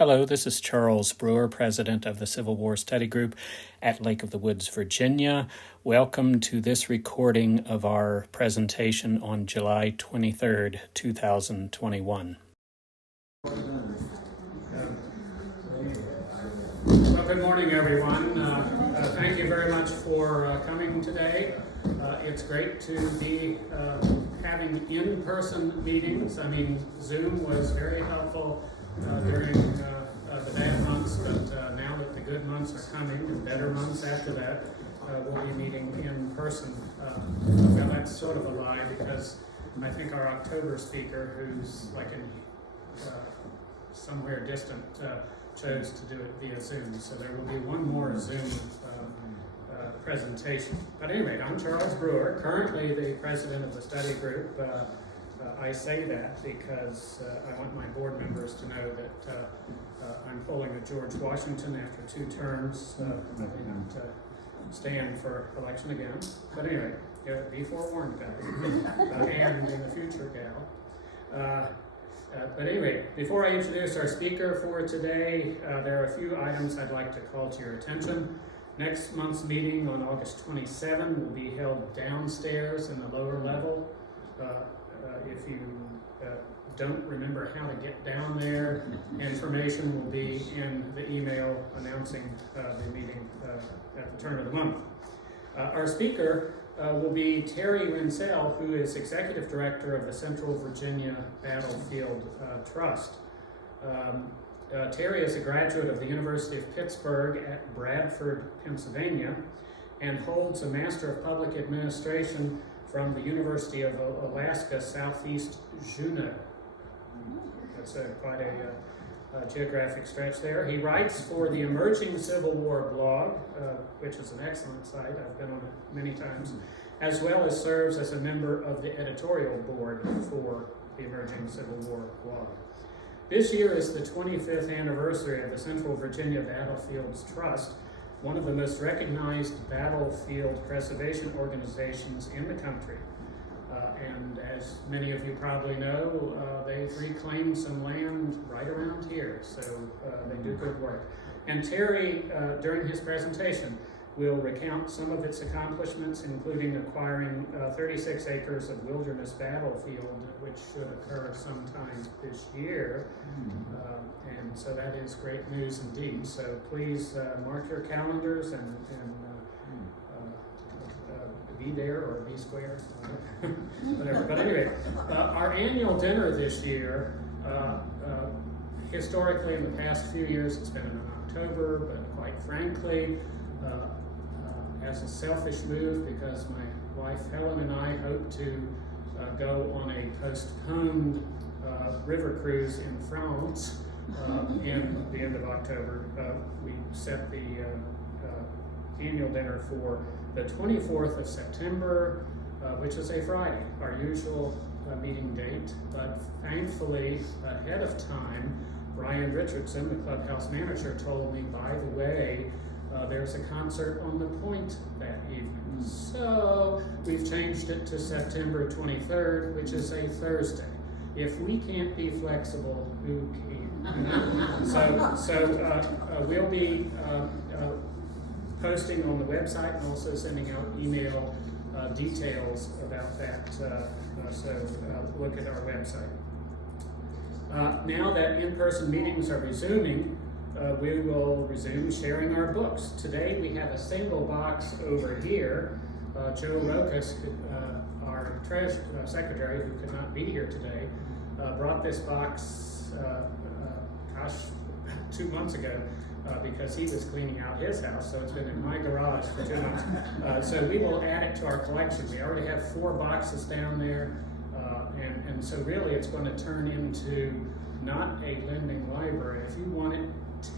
Hello, this is Charles Brewer, President of the Civil War Study Group at Lake of the Woods, Virginia. Welcome to this recording of our presentation on July 23rd, 2021. Well, good morning, everyone. Thank you very much for coming today. It's great to be having in-person meetings. I mean, Zoom was very helpful during the bad months, but now that the good months are coming and better months after that, we'll be meeting in person. Well, that's sort of a lie because I think our October speaker, who's like in somewhere distant, chose to do it via Zoom. So there will be one more Zoom presentation. But anyway, I'm Charles Brewer, currently the president of the study group. I say that because I want my board members to know that I'm pulling a George Washington after 2 terms. I didn't stand for election again. But anyway, be forewarned, guys, and in the future, gal. But anyway, before I introduce our speaker for today, there are a few items I'd like to call to your attention. Next month's meeting on August 27 will be held downstairs in the lower level. If you don't remember how to get down there, information will be in the email announcing the meeting at the turn of the month. Our speaker will be Terry Winsell, who is Executive Director of the Central Virginia Battlefield Trust. Terry is a graduate of the University of Pittsburgh at Bradford, Pennsylvania, and holds a Master of Public Administration from the University of Alaska Southeast Juneau. That's quite a geographic stretch there. He writes for the Emerging Civil War blog, which is an excellent site. I've been on it many times, as well as serves as a member of the editorial board for the Emerging Civil War blog. This year is the 25th anniversary of the Central Virginia Battlefields Trust, one of the most recognized battlefield preservation organizations in the country. And as many of you probably know, they've reclaimed some land right around here, so they do good work. And Terry, during his presentation, will recount some of its accomplishments, including acquiring 36 acres of wilderness battlefield, which should occur sometime this year. And so that is great news indeed. So please mark your calendars and be there or be square, whatever. But anyway, our annual dinner this year, historically in the past few years, it's been in October, but quite frankly, as a selfish move, because my wife Helen and I hope to go on a postponed river cruise in France in the end of October. We set the annual dinner for the 24th of September, which is a Friday, our usual meeting date. But thankfully, ahead of time, Brian Richardson, the clubhouse manager, told me, by the way, there's a concert on the Point that evening. So we've changed it to September 23rd, which is a Thursday. If we can't be flexible, who can? So we'll be posting on the website and also sending out email details about that. So look at our website. Now that in-person meetings are resuming, we will resume sharing our books. Today we have a single box over here. Joe Rokas, our secretary, who could not be here today, brought this box, 2 months ago, because he was cleaning out his house, so it's been in my garage for 2 months. So we will add it to our collection. We already have 4 boxes down there, and so really it's going to turn into not a lending library. If you want it,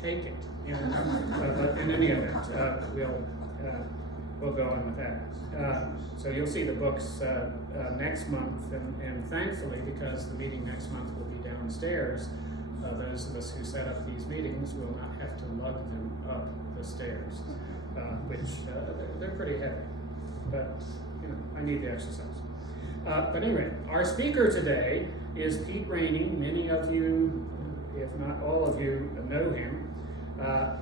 take it. But in any event, we'll go on with that. So you'll see the books next month, and thankfully, because the meeting next month will be downstairs, those of us who set up these meetings will not have to lug them up the stairs, which they're pretty heavy, but I need the exercise. But anyway, our speaker today is Pete RAINEY. Many of you, if if not all of you know him.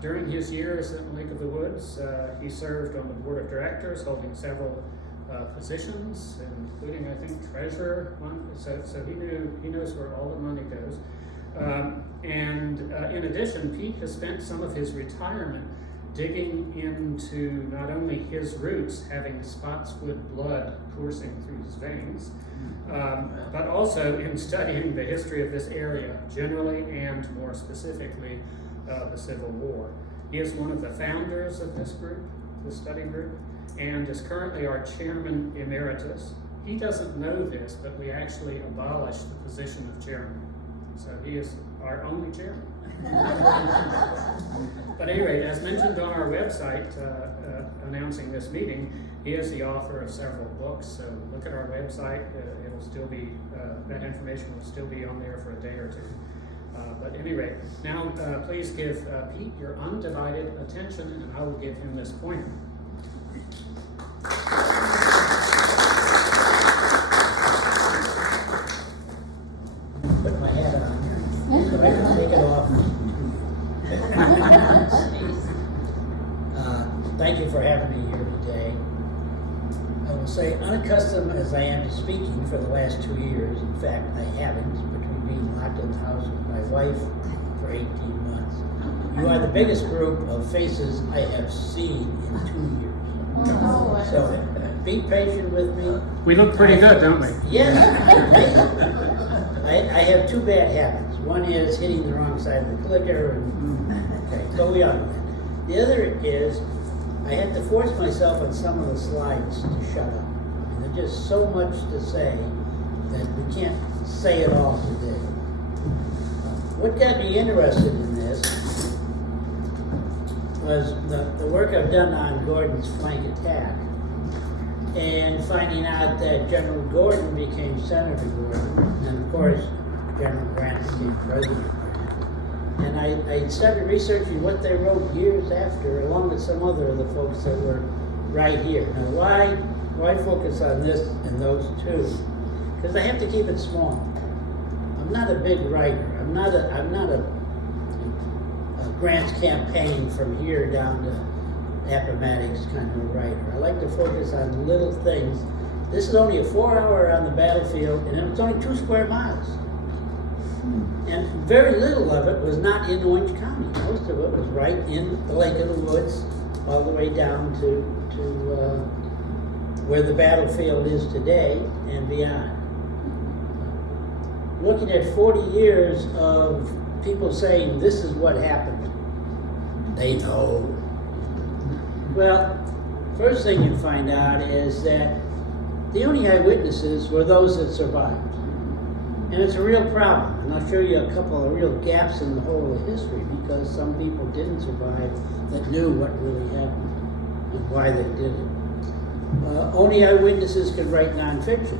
During his years at Lake of the Woods, he served on the board of directors, holding several positions, including, I think, treasurer. So he knows where all the money goes. In addition, Pete has spent some of his retirement digging into not only his roots, having Spotswood blood coursing through his veins, but also in studying the history of this area generally and more specifically the Civil War. He is one of the founders of this group, the study group, and is currently our chairman emeritus. He doesn't know this, but we actually abolished the position of chairman. So he is our only chairman. But anyway, as mentioned on our website announcing this meeting, he is the author of several books. So look at our website. It'll still be, that information will still be on there for a day or two. But anyway, now please give Pete your undivided attention, and I will give him this pointer. Put my hat on, so I can take it off. Thank you for having me here today. I will say, unaccustomed as I am to speaking for the last 2 years, in fact, I haven't, between being locked in the house with my wife for 18 months. You are the biggest group of faces I have seen in 2 years. So be patient with me. We look pretty good, don't we? Yes. I have 2 bad habits. One is hitting the wrong side of the clicker. Okay, but we are that. The other is I had to force myself on some of the slides to shut up. And there's just so much to say that we can't say it all today. What got me interested in this was the work I've done on Gordon's flank attack, and finding out that General Gordon became Senator Gordon, and of course General Grant became President Grant. And I started researching what they wrote years after, along with some other of the folks that were right here. Now why focus on this and those two? Because I have to keep it small. I'm not a big writer. I'm not a Grant's campaign from here down to Appomattox kind of a writer. I like to focus on little things. This is only a 4-hour on the battlefield, and it's only 2 square miles. And very little of it was not in Orange County. Most of it was right in the Lake of the Woods, all the way down to where the battlefield is today and beyond. Looking at 40 years of people saying this is what happened, they know. Well, first thing you find out is that the only eyewitnesses were those that survived. And it's a real problem. And I'll show you a couple of real gaps in the whole of history, because some people didn't survive that knew what really happened and why they did it. Only eyewitnesses could write nonfiction,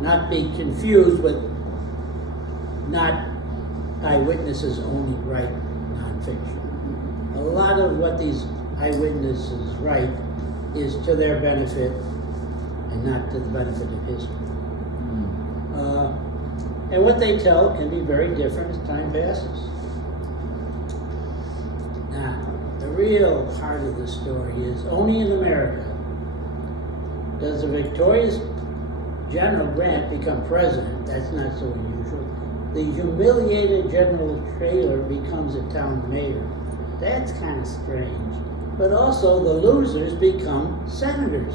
not be confused with not eyewitnesses only write nonfiction. A lot of what these eyewitnesses write is to their benefit and not to the benefit of history. And what they tell can be very different as time passes. Now, the real heart of the story is only in America does the victorious General Grant become president. That's not so unusual. The humiliated General Taylor becomes a town mayor. That's kind of strange. But also the losers become senators.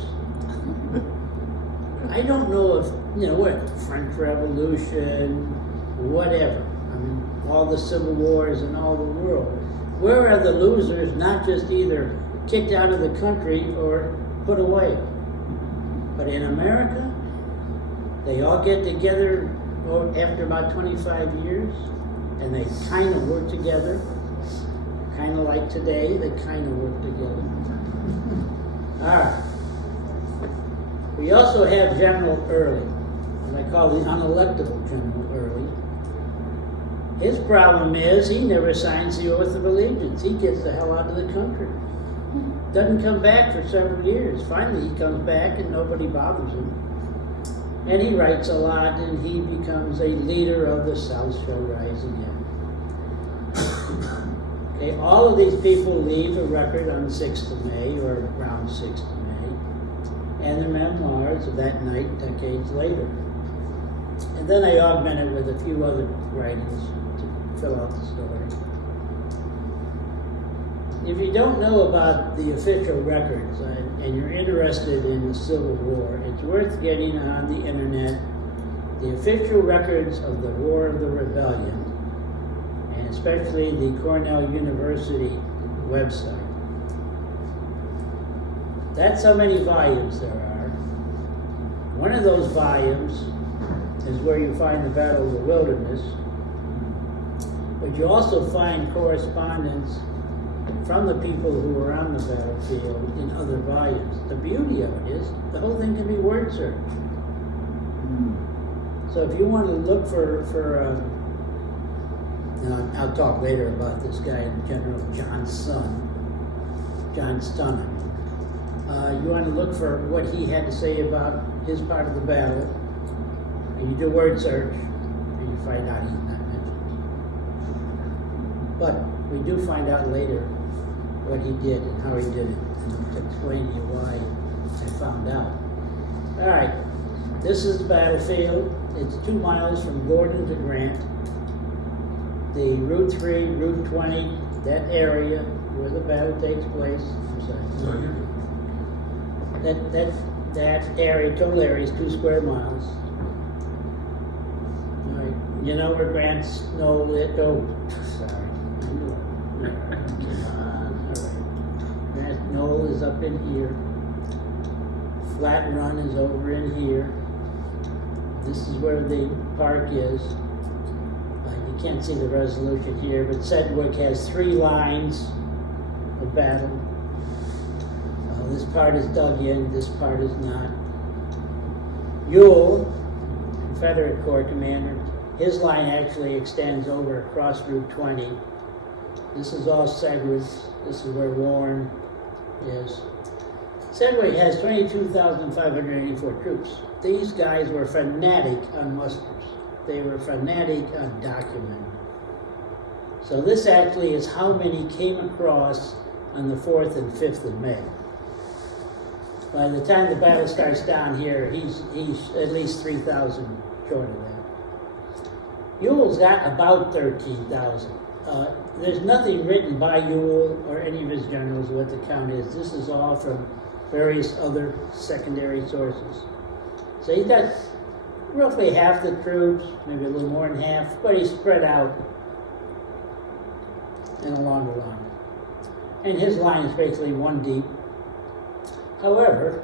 I don't know if, what, French Revolution, whatever. I mean, all the civil wars in all the world. Where are the losers not just either kicked out of the country or put away? But in America, they all get together after about 25 years, and they kind of work together. Kind of like today, they kind of work together. All right. We also have General Early, what I call the unelectable General Early. His problem is he never signs the oath of allegiance. He gets the hell out of the country. Doesn't come back for several years. Finally, he comes back and nobody bothers him. And he writes a lot, and he becomes a leader of the South Shall Rise Again. Okay, all of these people leave a record on 6th of May or around 6th of May, and their memoirs of that night decades later. And then I augment it with a few other writings to fill out the story. If you don't know about the official records and you're interested in the Civil War, it's worth getting on the internet the official records of the War of the Rebellion, and especially the Cornell University website. That's how many volumes there are. One of those volumes is where you find the Battle of the Wilderness, but you also find correspondence from the people who were on the battlefield in other volumes. The beauty of it is the whole thing can be word searched. So if you want to look for I'll talk later about this guy, General John Stunner. You want to look for what he had to say about his part of the battle, and you do word search, and you find out he's not mentioned. But we do find out later what he did and how he did it, and I'll explain to you why I found out. All right, this is the battlefield. It's 2 miles from Gordon to Grant. The Route 3, Route 20, that area where the battle takes place. That area, total area is 2 square miles. All right, you know where Grant's Knoll is? Oh, sorry. Come on. All right. Grant's Knoll is up in here. Flat Run is over in here. This is where the park is. You can't see the resolution here, but Sedgwick has 3 lines of battle. This part is dug in, this part is not. Ewell, Confederate Corps commander, his line actually extends over across Route 20. This is all Sedgwick. This is where Warren is. Sedgwick has 22,584 troops. These guys were fanatic on musters. They were fanatic on documenting. So this actually is how many came across on the 4th and 5th of May. By the time the battle starts down here, he's at least 3,000 short of that. Ewell's got about 13,000. There's nothing written by Ewell or any of his generals what the count is. This is all from various other secondary sources. So he's got roughly half the troops, maybe a little more than half, but he's spread out in a longer line. And his line is basically 1 deep. However,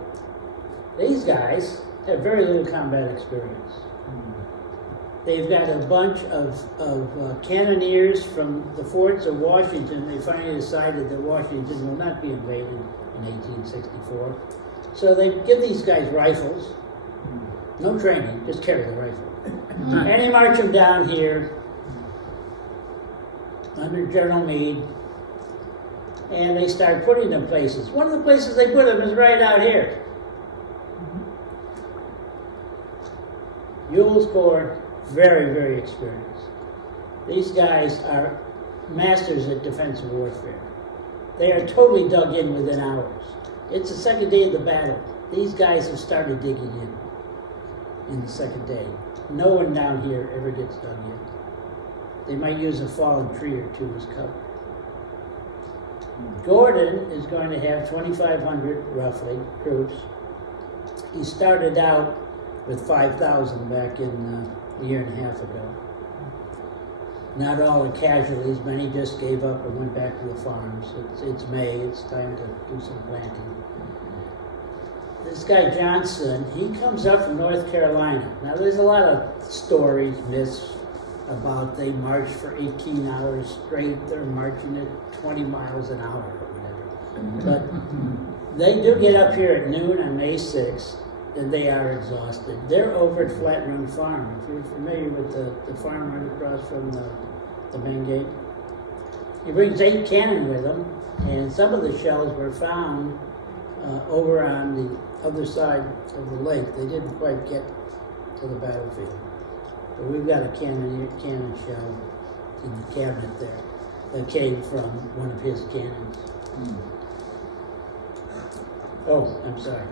these guys have very little combat experience. They've got a bunch of cannoneers from the forts of Washington. They finally decided that Washington will not be invaded in 1864. So they give these guys rifles. No training, just carry the rifle. And they march them down here under General Meade, and they start putting them places. One of the places they put them is right out here. Ewell's Corps, very, very experienced. These guys are masters at defensive warfare. They are totally dug in within hours. It's the second day of the battle. These guys have started digging in the second day. No one down here ever gets dug in. They might use a fallen tree or two as cover. Gordon is going to have 2,500, roughly, troops. He started out with 5,000 back in a year and a half ago. Not all the casualties, many just gave up and went back to the farms. It's May, it's time to do some planting. This guy Johnson, he comes up from North Carolina. Now there's a lot of stories, myths about they marched for 18 hours straight. They're marching at 20 miles an hour or whatever. But they do get up here at noon on May 6th, and they are exhausted. They're over at Flat Run Farm. If you're familiar with the farm right across from the main gate. He brings 8 cannon with him, and some of the shells were found over on the other side of the lake. They didn't quite get to the battlefield. But we've got a cannon shell in the cabinet there. that came from one of his cannons. Oh, I'm sorry.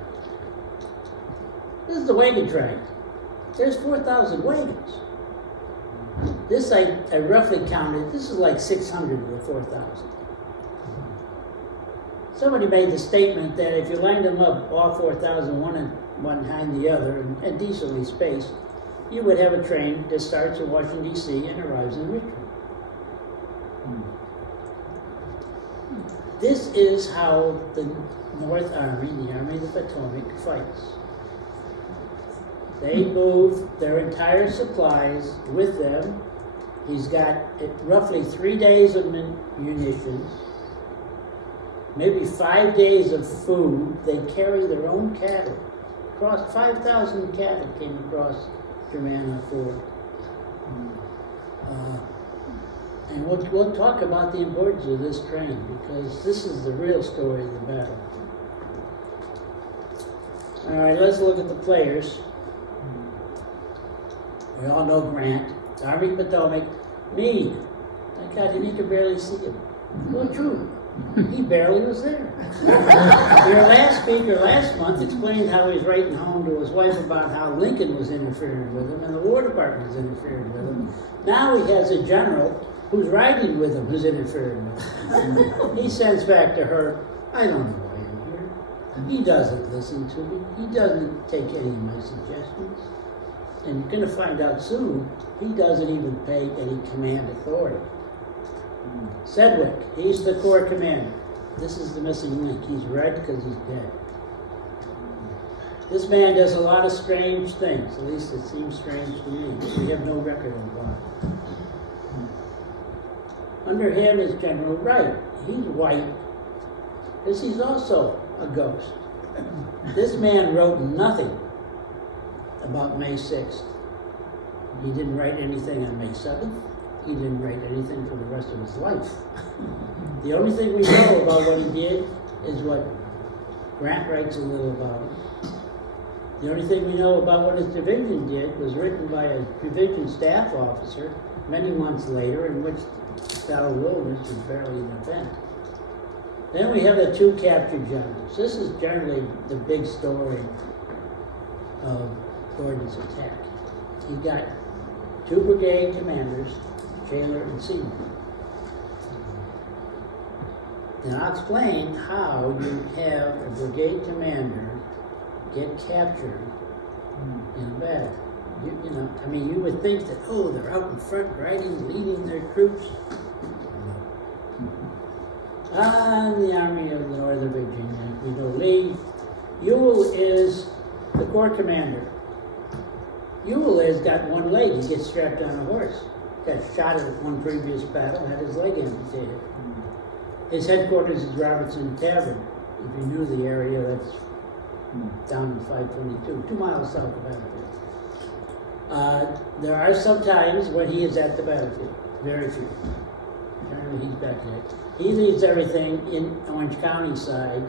This is the wagon train. There's 4,000 wagons. This I roughly counted, this is like 600 of the 4,000. Somebody made the statement that if you lined them up, all 4,000, one behind the other, and decently spaced, you would have a train that starts in Washington, D.C. and arrives in Richmond. This is how the North Army, the Army of the Potomac, fights. They move their entire supplies with them. He's got roughly 3 days of munitions, maybe 5 days of food. They carry their own cattle. Across 5,000 cattle came across Germanna Ford. And we'll talk about the importance of this train, because this is the real story of the battle. All right, let's look at the players. We all know Grant, Army Potomac, Meade. Thank God, you could barely see him. Well, true. He barely was there. Your last speaker last month explained how he's writing home to his wife about how Lincoln was interfering with him and the War Department was interfering with him. Now he has a general who's riding with him who's interfering with him. He sends back to her, I don't know why you're here. He doesn't listen to me. He doesn't take any of my suggestions. And you're going to find out soon, he doesn't even pay any command authority. Sedgwick, he's the Corps commander. This is the missing link. He's red because he's dead. This man does a lot of strange things. At least it seems strange to me. We have no record of why. Under him is General Wright. He's white because he's also a ghost. This man wrote nothing about May 6th. He didn't write anything on May 7th. He didn't write anything for the rest of his life. The only thing we know about what he did is what Grant writes a little about him. The only thing we know about what his division did was written by a division staff officer many months later, in which Battle Wilderness was barely an event. Then we have the two captured generals. This is generally the big story of Gordon's attack. He got two brigade commanders, Shaler and Seymour. Now I'll explain how you have a brigade commander get captured in a battle. You know, I mean, you would think that, oh, they're out in front riding, leading their troops. On the Army of Northern Virginia, we know Lee. Ewell is the Corps commander. Ewell has got one leg. He gets strapped on a horse. Got shot at one previous battle, had his leg amputated. His headquarters is Robertson Tavern. If you knew the area, that's down in 522, 2 miles south of the battlefield. There are some times when he is at the battlefield. Very few. Generally, he's back there. He leads everything in Orange County side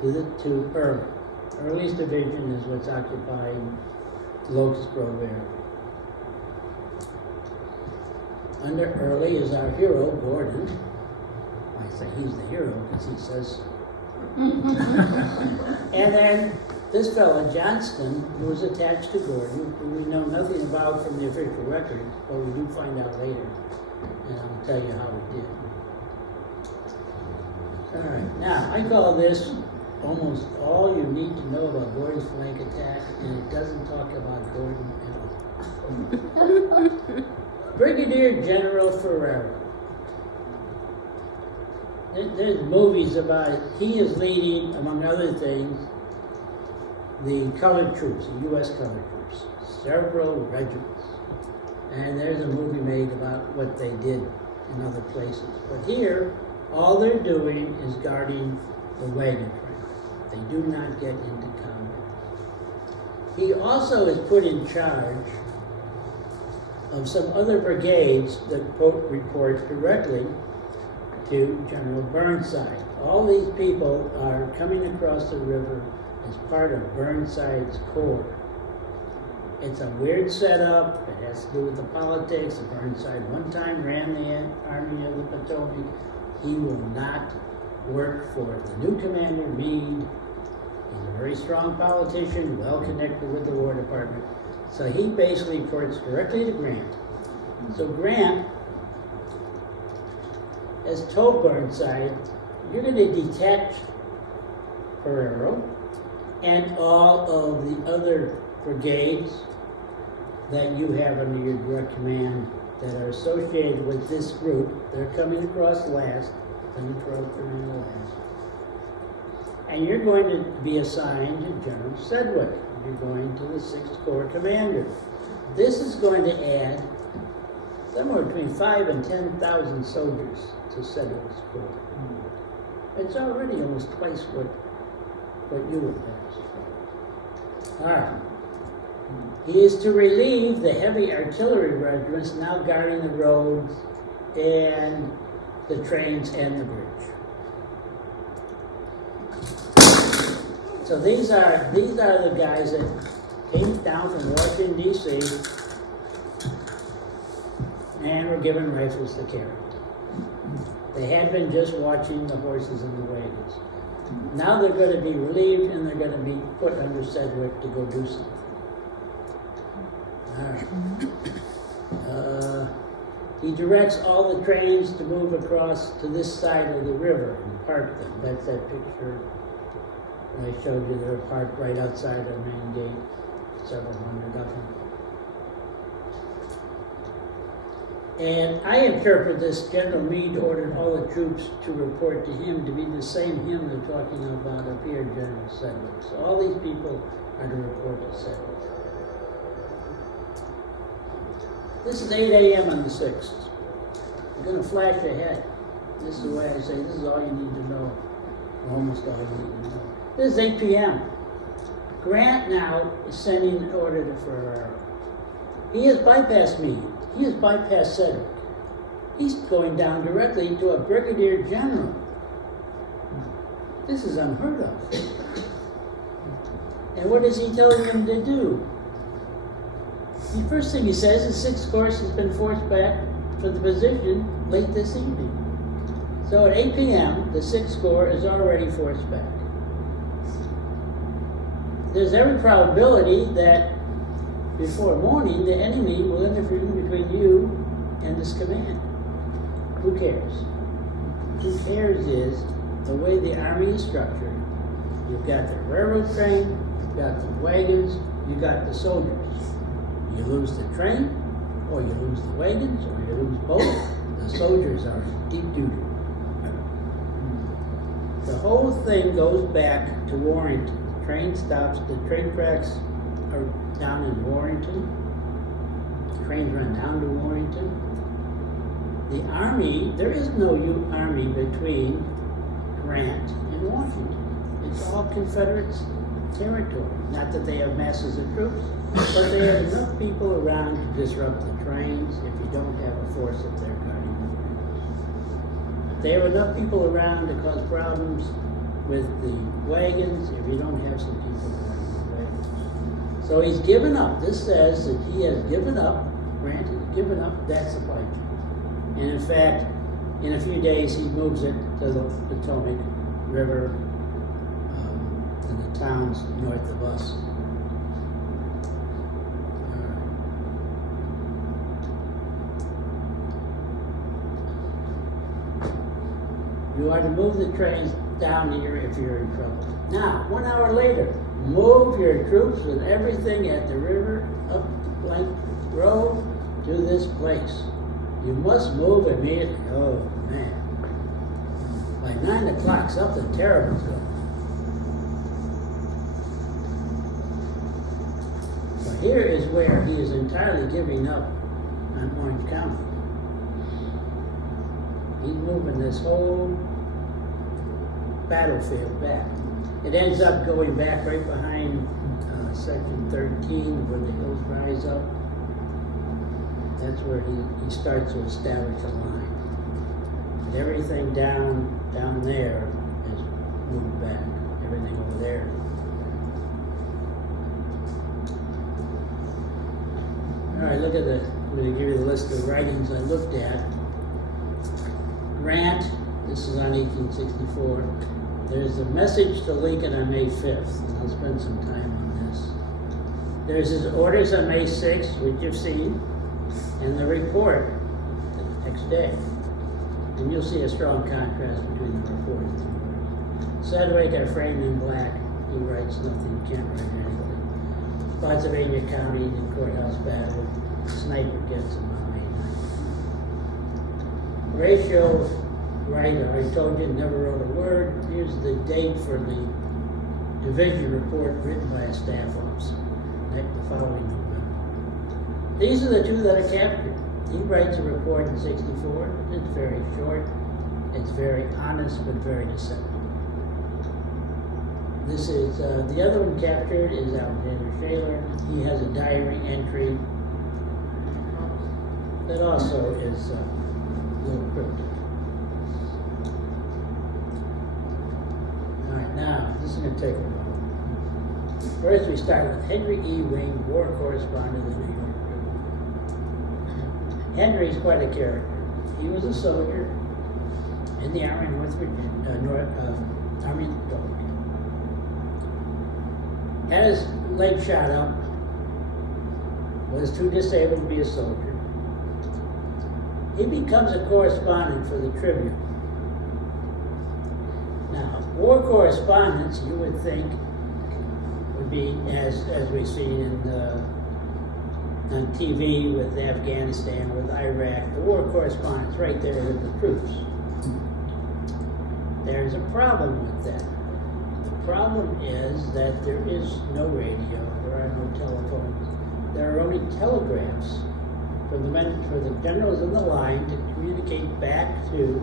to Early. Early's division is what's occupying the Locust Grove area. Under Early is our hero, Gordon. I say he's the hero because he says so. And then this fellow, Johnston, who was attached to Gordon, who we know nothing about from the official records, but we do find out later. And I'll tell you how he did. All right, now I call this almost all you need to know about Gordon's flank attack, and it doesn't talk about Gordon at all. Brigadier General Ferrero. There's movies about it. He is leading, among other things, the colored troops, the U.S. colored troops, several regiments. And there's a movie made about what they did in other places. But here, all they're doing is guarding the wagon train. They do not get into combat. He also is put in charge of some other brigades that report directly to General Burnside. All these people are coming across the river as part of Burnside's corps. It's a weird setup. It has to do with the politics. Burnside one time ran the Army of the Potomac. He will not work for the new commander, Meade. He's a very strong politician, well connected with the War Department. So he basically reports directly to Grant. So Grant has told Burnside, you're going to detach Ferrero and all of the other brigades that you have under your direct command that are associated with this group. They're coming across last, coming across last. And you're going to be assigned to General Sedgwick. You're going to the 6th Corps commander. This is going to add somewhere between 5,000 and 10,000 soldiers to Sedgwick's Corps. It's already almost twice what you would have. All right. He is to relieve the heavy artillery regiments now guarding the roads and the trains and the bridge. So these are the guys that came down from Washington, D.C. and were given rifles to carry. They had been just watching the horses and the wagons. Now they're going to be relieved and they're going to be put under Sedgwick to go do something. All right. He directs all the trains to move across to this side of the river and park them. That's that picture I showed you. They're parked right outside the main gate, several hundred of them. And I interpret this, General Meade ordered all the troops to report to him to be the same him they're talking about up here, General Sedgwick. So all these people are to report to Sedgwick. This is 8 a.m. on the 6th. I'm going to flash ahead. This is the way I say, this is all you need to know. Almost all you need to know. This is 8 p.m. Grant now is sending an order to Ferrero. He has bypassed me. He has bypassed Sedgwick. He's going down directly to a brigadier general. This is unheard of. And what is he telling them to do? The first thing he says is 6th Corps has been forced back for the position late this evening. So at 8 p.m., the 6th Corps is already forced back. There's every probability that before morning, the enemy will interfere between you and this command. Who cares? Who cares is the way the army is structured. You've got the railroad train, you've got the wagons, you've got the soldiers. You lose the train, or you lose the wagons, or you lose both. The soldiers are deep duty. The whole thing goes back to Warrington. The train stops, the train tracks are down in Warrington. The trains run down to Warrington. The army, there is no army between Grant and Washington. It's all Confederate territory. Not that they have masses of troops, but they have enough people around to disrupt the trains if you don't have a force up there guarding the trains. They have enough people around to cause problems with the wagons if you don't have some people guarding the wagons. So he's given up. This says that he has given up, Grant has given up that supply chain. And in fact, in a few days he moves it to the Potomac River and the towns north of us. You are to move the trains down here if you're in trouble. Now, 1 hour later, move your troops with everything at the river up the Blank Road to this place. You must move immediately. Oh, man. By 9 o'clock, something terrible is going on. So here is where he is entirely giving up on Orange County. He's moving this whole battlefield back. It ends up going back right behind Section 13 where the hills rise up. That's where he starts to establish a line. And everything down there is moved back. Everything over there. All right, look at the, I'm going to give you the list of writings I looked at. Grant, this is on 1864. There's a message to Lincoln on May 5th, and I'll spend some time on this. There's his orders on May 6th, which you've seen, and the report the next day. And you'll see a strong contrast between the report and the order. Sedgwick are framed in black. He writes nothing, can't write anything. Spotsylvania County, the courthouse battle. Sniper gets him on May 9th. Horatio Writer, I told you, never wrote a word. Here's the date for the division report written by a staff officer. The following November. These are the two that are captured. He writes a report in 64. It's very short. It's very honest, but very deceptive. This is, the other one captured is Alexander Shaler. He has a diary entry that also is a little cryptic. All right, now, this is going to take a while. First, we start with Henry E. Wing, war correspondent in the New York Review. Henry's quite a character. He was a soldier in the Army in North Virginia, Army of the Potomac. Had his leg shot up, was too disabled to be a soldier. He becomes a correspondent for the Tribune. Now, war correspondents, you would think, would be, as we've seen on TV with Afghanistan, with Iraq, the war correspondents right there with the troops. There's a problem with that. The problem is that there is no radio, there are no telephones, there are only telegraphs for the generals in the line to communicate back to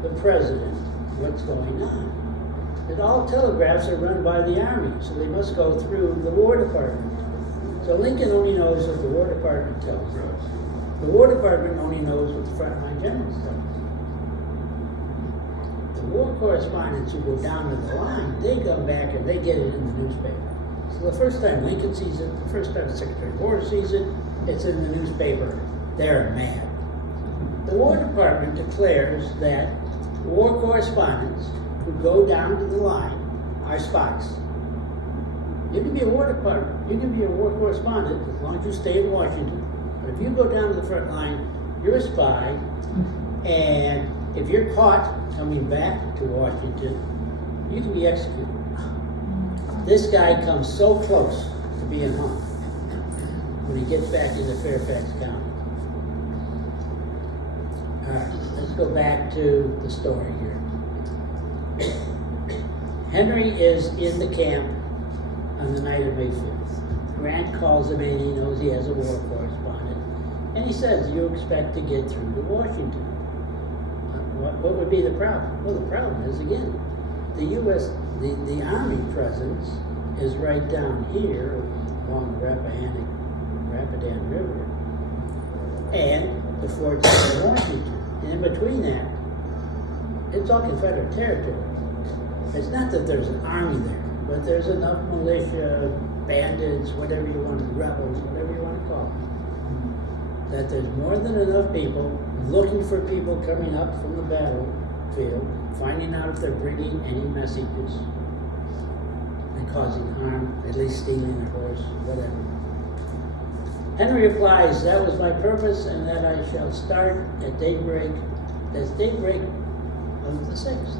the president what's going on. And all telegraphs are run by the Army, so they must go through the War Department. So Lincoln only knows what the War Department tells him. The War Department only knows what the frontline generals tell him. The war correspondents who go down to the line, they come back and they get it in the newspaper. So the first time Lincoln sees it, the first time the Secretary of War sees it, it's in the newspaper. They're mad. The War Department declares that war correspondents who go down to the line are spies. You can be a War Department, you can be a war correspondent as long as you stay in Washington. But if you go down to the front line, you're a spy, and if you're caught coming back to Washington, you can be executed. This guy comes so close to being hung when he gets back into Fairfax County. All right, let's go back to the story here. Henry is in the camp on the night of May 5th. Grant calls him in, he knows he has a war correspondent, and he says, you expect to get through to Washington. What would be the problem? Well, the problem is, again, the Army presence is right down here along the Rapidan River, and the fort's in Washington. And in between that, it's all Confederate territory. It's not that there's an army there, but there's enough militia, bandits, whatever you want, rebels, whatever you want to call them, that there's more than enough people looking for people coming up from the battlefield, finding out if they're bringing any messages and causing harm, at least stealing a horse, whatever. Henry replies, that was my purpose, and that I shall start at daybreak. That's daybreak of the 6th.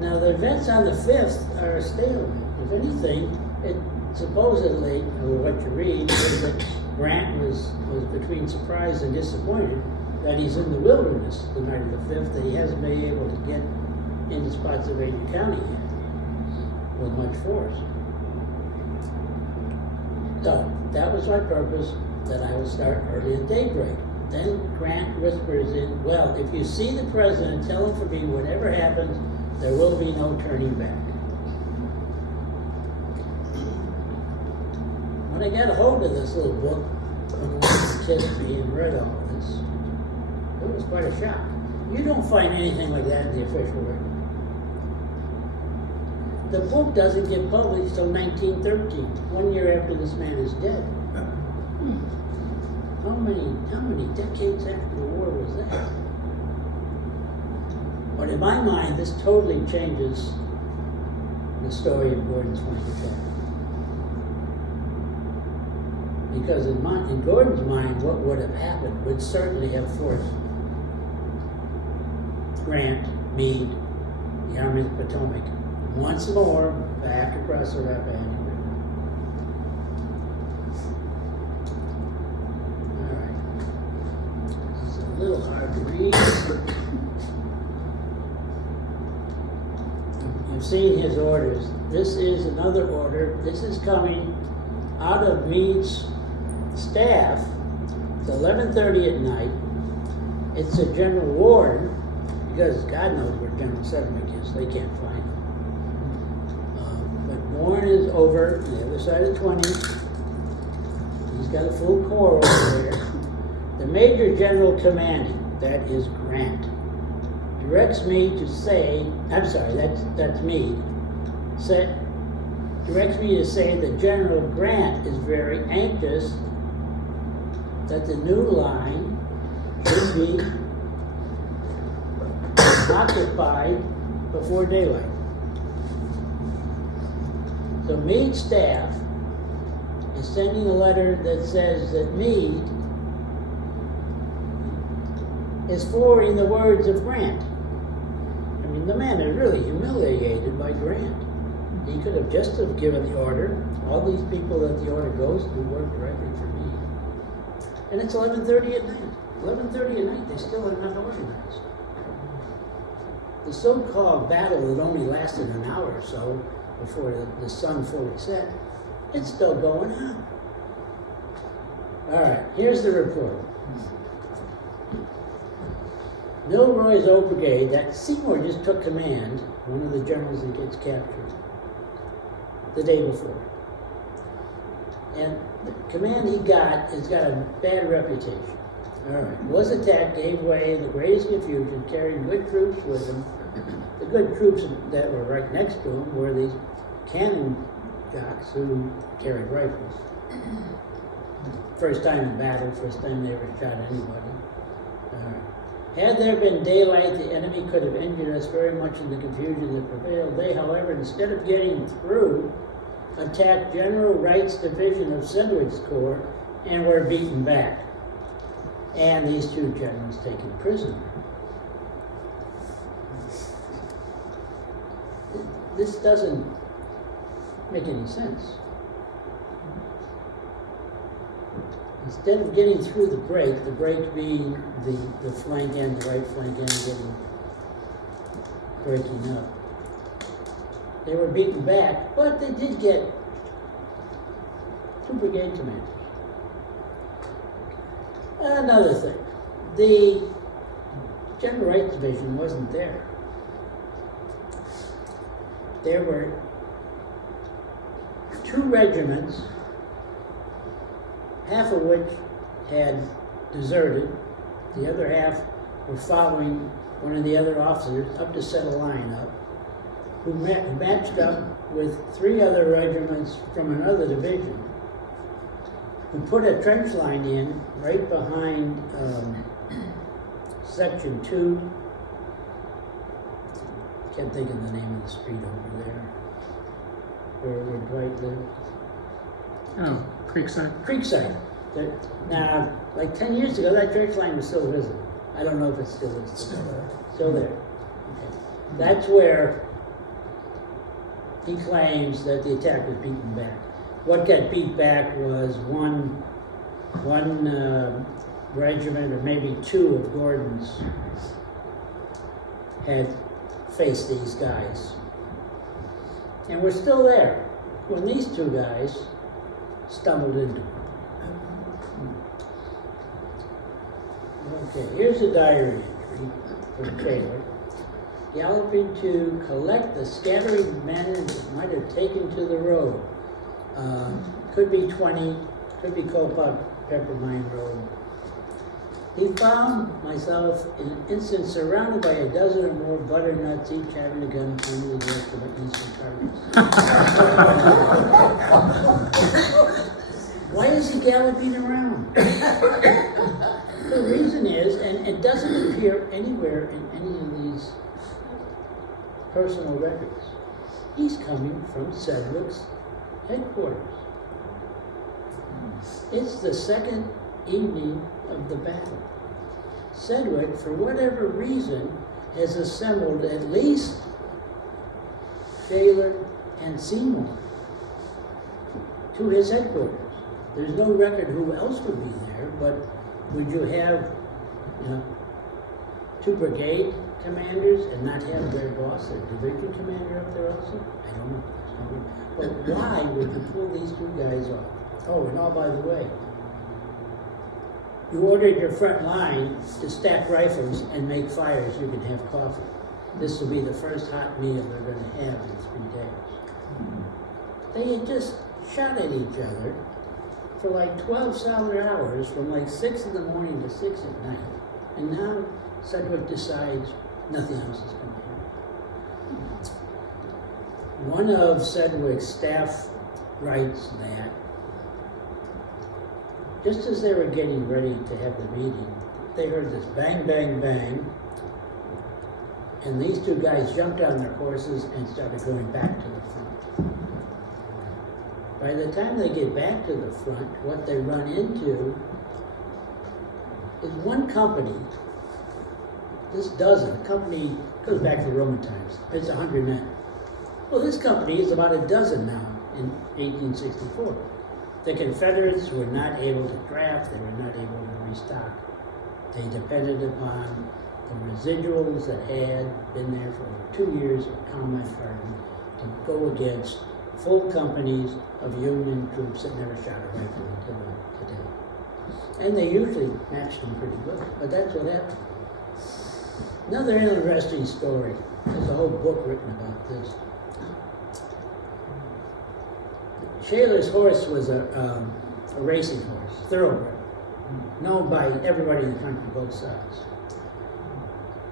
Now, the events on the 5th are a stalemate. If anything, it supposedly, or what you read, is that Grant was between surprised and disappointed that he's in the wilderness the night of the 5th, that he hasn't been able to get into Spotsylvania County yet with much force. So, that was my purpose, that I will start early at daybreak. Then Grant whispers in, well, if you see the president, tell him for me, whatever happens, there will be no turning back. When I got a hold of this little book, When the Wind Kissed Me, and read all this, it was quite a shock. You don't find anything like that in the official record. The book doesn't get published till 1913, 1 year after this man is dead. How many decades after the war was that? in my mind, this totally changes the story of Gordon's point of attack. Because in Gordon's mind, what would have happened would certainly have forced Grant, Meade, the Army of the Potomac, once more back across the Rappahannock River. All right. It's a little hard to read. You've seen his orders. This is another order. This is coming out of Meade's staff. It's 11:30 at night. It's a General Ward, because God knows where General Sedgwick is. They can't find him. But Warren is over on the other side of 20. He's got a full corps over there. The Major General commanding, that is Grant, directs me to say, I'm sorry, that's Meade, directs me to say that General Grant is very anxious that the new line should be occupied before daylight. So Meade's staff is sending a letter that says that Meade is forwarding the words of Grant. I mean, the man is really humiliated by Grant. He could have just have given the order. All these people that the order goes to work directly for Meade. And it's 11:30 at night. 11:30 at night, they still are not organized. The so-called battle that only lasted an hour or so before the sun fully set, it's still going on. All right, here's the report. Milroy's old brigade, that Seymour just took command, one of the generals that gets captured, the day before. And the command he got has got a bad reputation. All right, was attacked, gave way in the greatest confusion, carrying good troops with him. The good troops that were right next to him were these cannon jocks who carried rifles. First time in battle, first time they ever shot anybody. Had there been daylight, the enemy could have injured us very much in the confusion that prevailed. They, however, instead of getting through, attacked General Wright's division of Sedgwick's Corps and were beaten back. And these two generals taken prisoner. This doesn't make any sense. Instead of getting through the break being the flank end, the right flank end breaking up. They were beaten back, but they did get 2 brigade commanders. Another thing, the General Wright's division wasn't there. There were 2 regiments, half of which had deserted. The other half were following one of the other officers up to set a line up, who matched up with 3 other regiments from another division, who put a trench line in right behind Section 2. Can't think of the name of the street over there, where Dwight lived. Oh, Creekside. Creekside. Now, like 10 years ago, that church line was still visible. I don't know if it's still is. Still there. Still there. Okay. That's where he claims that the attack was beaten back. What got beat back was one regiment, or maybe 2 of Gordon's, had faced these guys. And we're still there when these 2 guys stumbled into them. Okay, here's a diary entry from Taylor. Galloping to collect the scattering men that might have taken to the road. Could be 20, could be Culpeper Mine Road. He found myself in an instant surrounded by a dozen or more butternuts, each having a gun pointed to the rest of my eastern targets. Why is he galloping around? The reason is, and it doesn't appear anywhere in any of these personal records. He's coming from Sedgwick's headquarters. It's the second evening of the battle. Sedgwick, for whatever reason, has assembled at least Shaler and Seymour to his headquarters. There's no record who else would be there, but would you have, two brigade commanders and not have their boss, their division commander up there also? I don't know. But why would you pull these two guys off? Oh, and by the way, you ordered your front line to stack rifles and make fires. You can have coffee. This will be the first hot meal they're going to have in 3 days. They had just shot at each other for like 12 solid hours from like 6 in the morning to 6 at night. And now Sedgwick decides nothing else is going to happen. One of Sedgwick's staff writes that just as they were getting ready to have the meeting, they heard this bang, bang, bang, and these two guys jumped on their horses and started going back to the front. By the time they get back to the front, what they run into is one company, this company goes back to the Roman times, it's 100 men. Well, this company is about a dozen now in 1864. The Confederates were not able to draft, they were not able to restock. They depended upon the residuals that had been there for over 2 years of combat fighting to go against full companies of Union troops that never shot a rifle until today. And they usually matched them pretty good, but that's what happened. Another interesting story, there's a whole book written about this. Shaler's horse was a racing horse, thoroughbred, known by everybody in the country, both sides.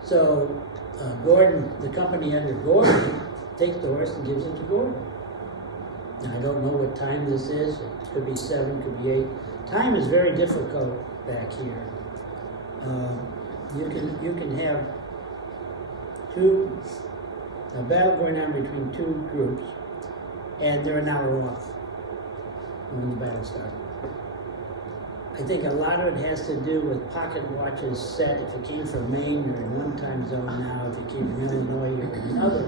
So Gordon, the company under Gordon, takes the horse and gives it to Gordon. Now, I don't know what time this is. It could be 7, could be 8. Time is very difficult back here. You can have a battle going on between two groups, and they're an hour off when the battle started. I think a lot of it has to do with pocket watches set. If it came from Maine, you're in one time zone now. If it came from Illinois, you're in another.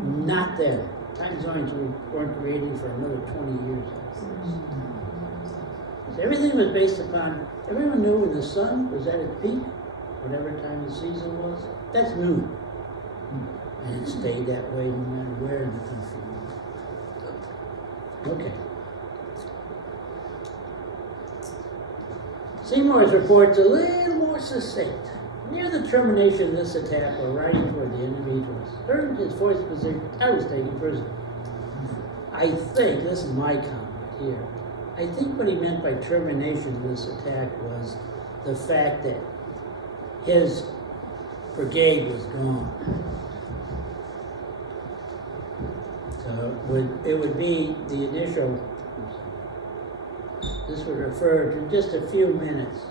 Not then. Time zones weren't created for another 20 years. So everything was based upon, everyone knew when the sun was at its peak, whatever time the season was, that's noon. And it stayed that way no matter where in the country. Okay. Seymour's report's a little more succinct. Near the termination of this attack, while riding toward the enemy to assert his force position, I was taken prisoner. I think, this is my comment here, I think what he meant by termination of this attack was the fact that his brigade was gone. So it would be the initial, this would refer to just a few minutes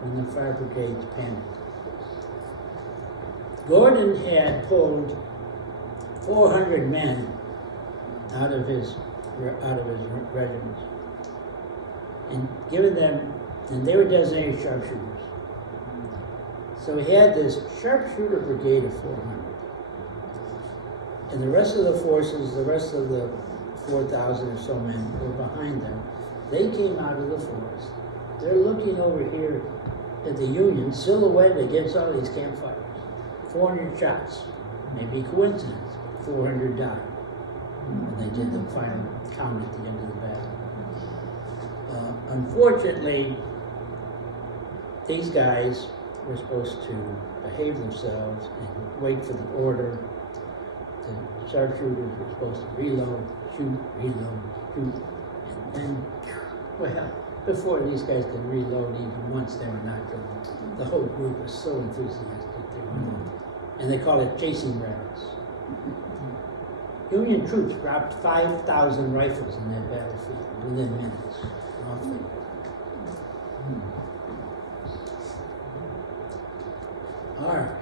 when the 5 brigades panicked. Gordon had pulled 400 men out of his regiments and given them, and they were designated sharpshooters. So he had this sharpshooter brigade of 400. And the rest of the forces, the rest of the 4,000 or so men were behind them. They came out of the forest. They're looking over here at the Union silhouetted against all these campfires. 400 shots, maybe coincidence, 400 died. And they did the final count at the end of the battle. Unfortunately, these guys were supposed to behave themselves and wait for the order. The sharpshooters were supposed to reload, shoot, and then, well, before these guys could reload even once, they were knocked over. The whole group was so enthusiastic they went on. And they call it chasing rabbits. Union troops dropped 5,000 rifles in that battlefield within minutes. All right.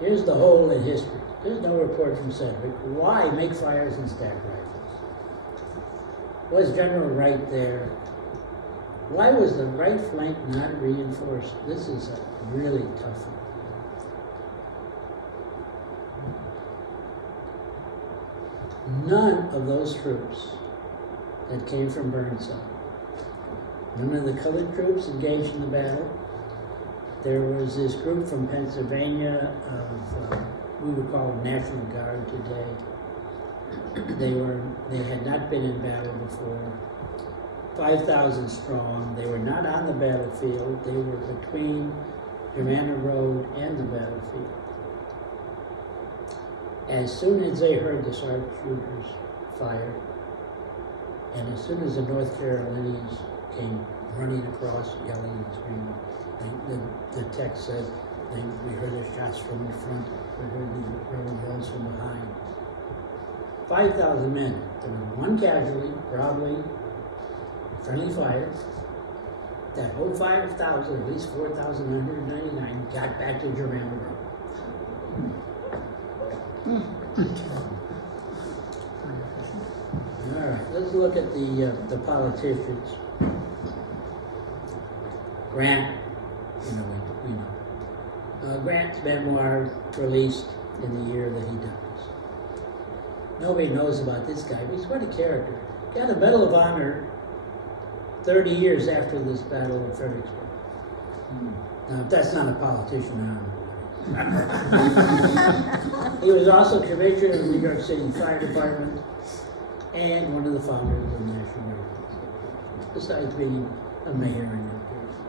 Here's the hole in history. There's no report from Sedgwick. Why make fires and stack rifles? Was General Wright there? Why was the right flank not reinforced? This is a really tough one. None of those troops that came from Burnside, none of the colored troops engaged in the battle. There was this group from Pennsylvania of, we would call them National Guard today. They had not been in battle before. 5,000 strong. They were not on the battlefield. They were between Germanna Road and the battlefield. As soon as they heard the sharpshooters fire, and as soon as the North Carolinians came running across, yelling and screaming, the text said, we heard the shots from the front, we heard the Rebel yells from behind. 5,000 men. There was one casualty, probably friendly fire. That whole 5,000, at least 4,999, got back to Germanna Road. All right, let's look at the politicians. Grant, Grant's memoir released in the year that he dies. Nobody knows about this guy, but he's quite a character. Got a Medal of Honor 30 years after this Battle of Fredericksburg. Now, if that's not a politician, I don't know. He was also commissioner of the New York City Fire Department and one of the founders of the National Guard, besides being a mayor in New Jersey.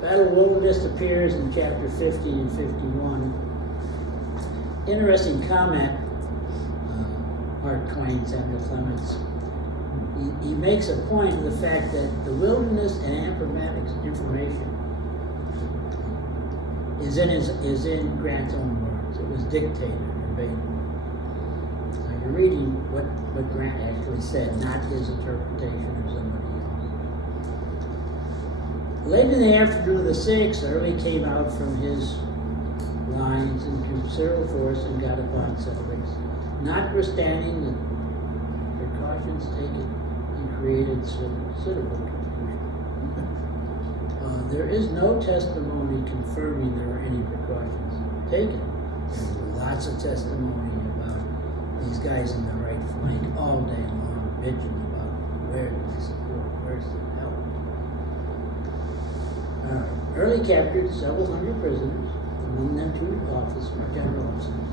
Battle of Wilderness appears in chapter 50 and 51. Interesting comment, Mark Twain, Samuel Clemens. He makes a point of the fact that the wilderness and informatics information is in Grant's own words. It was dictated verbatim. So you're reading what Grant actually said, not his interpretation or somebody else. Late in the afternoon of the 6th, Early came out from his lines in considerable force and got upon Sedgwick's. Notwithstanding the precautions taken, created considerable confusion. There is no testimony confirming there were any precautions taken. There's lots of testimony about these guys in the right flank all day long, bitching about where's the support, where's the help. Early captured several hundred prisoners, among them 2 officers, general officers.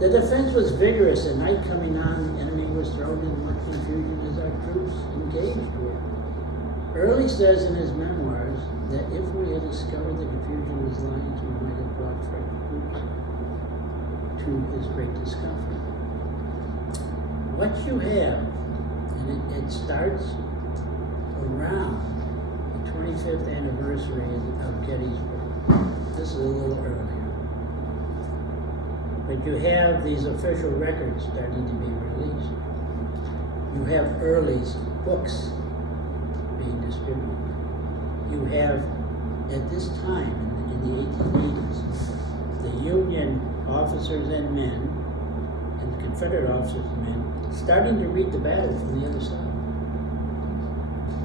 The defense was vigorous. At night coming on, the enemy was thrown in much confusion as our troops engaged with. Early says in his memoirs that if we had discovered the confusion was lines, we might have brought fresh troops to his great discomfort. What you have, and it starts around the 25th anniversary of Gettysburg. This is a little earlier. But you have these official records starting to be released. You have Early's books being distributed. You have, at this time, in the 1880s, the Union officers and men, and the Confederate officers and men, starting to read the battle from the other side.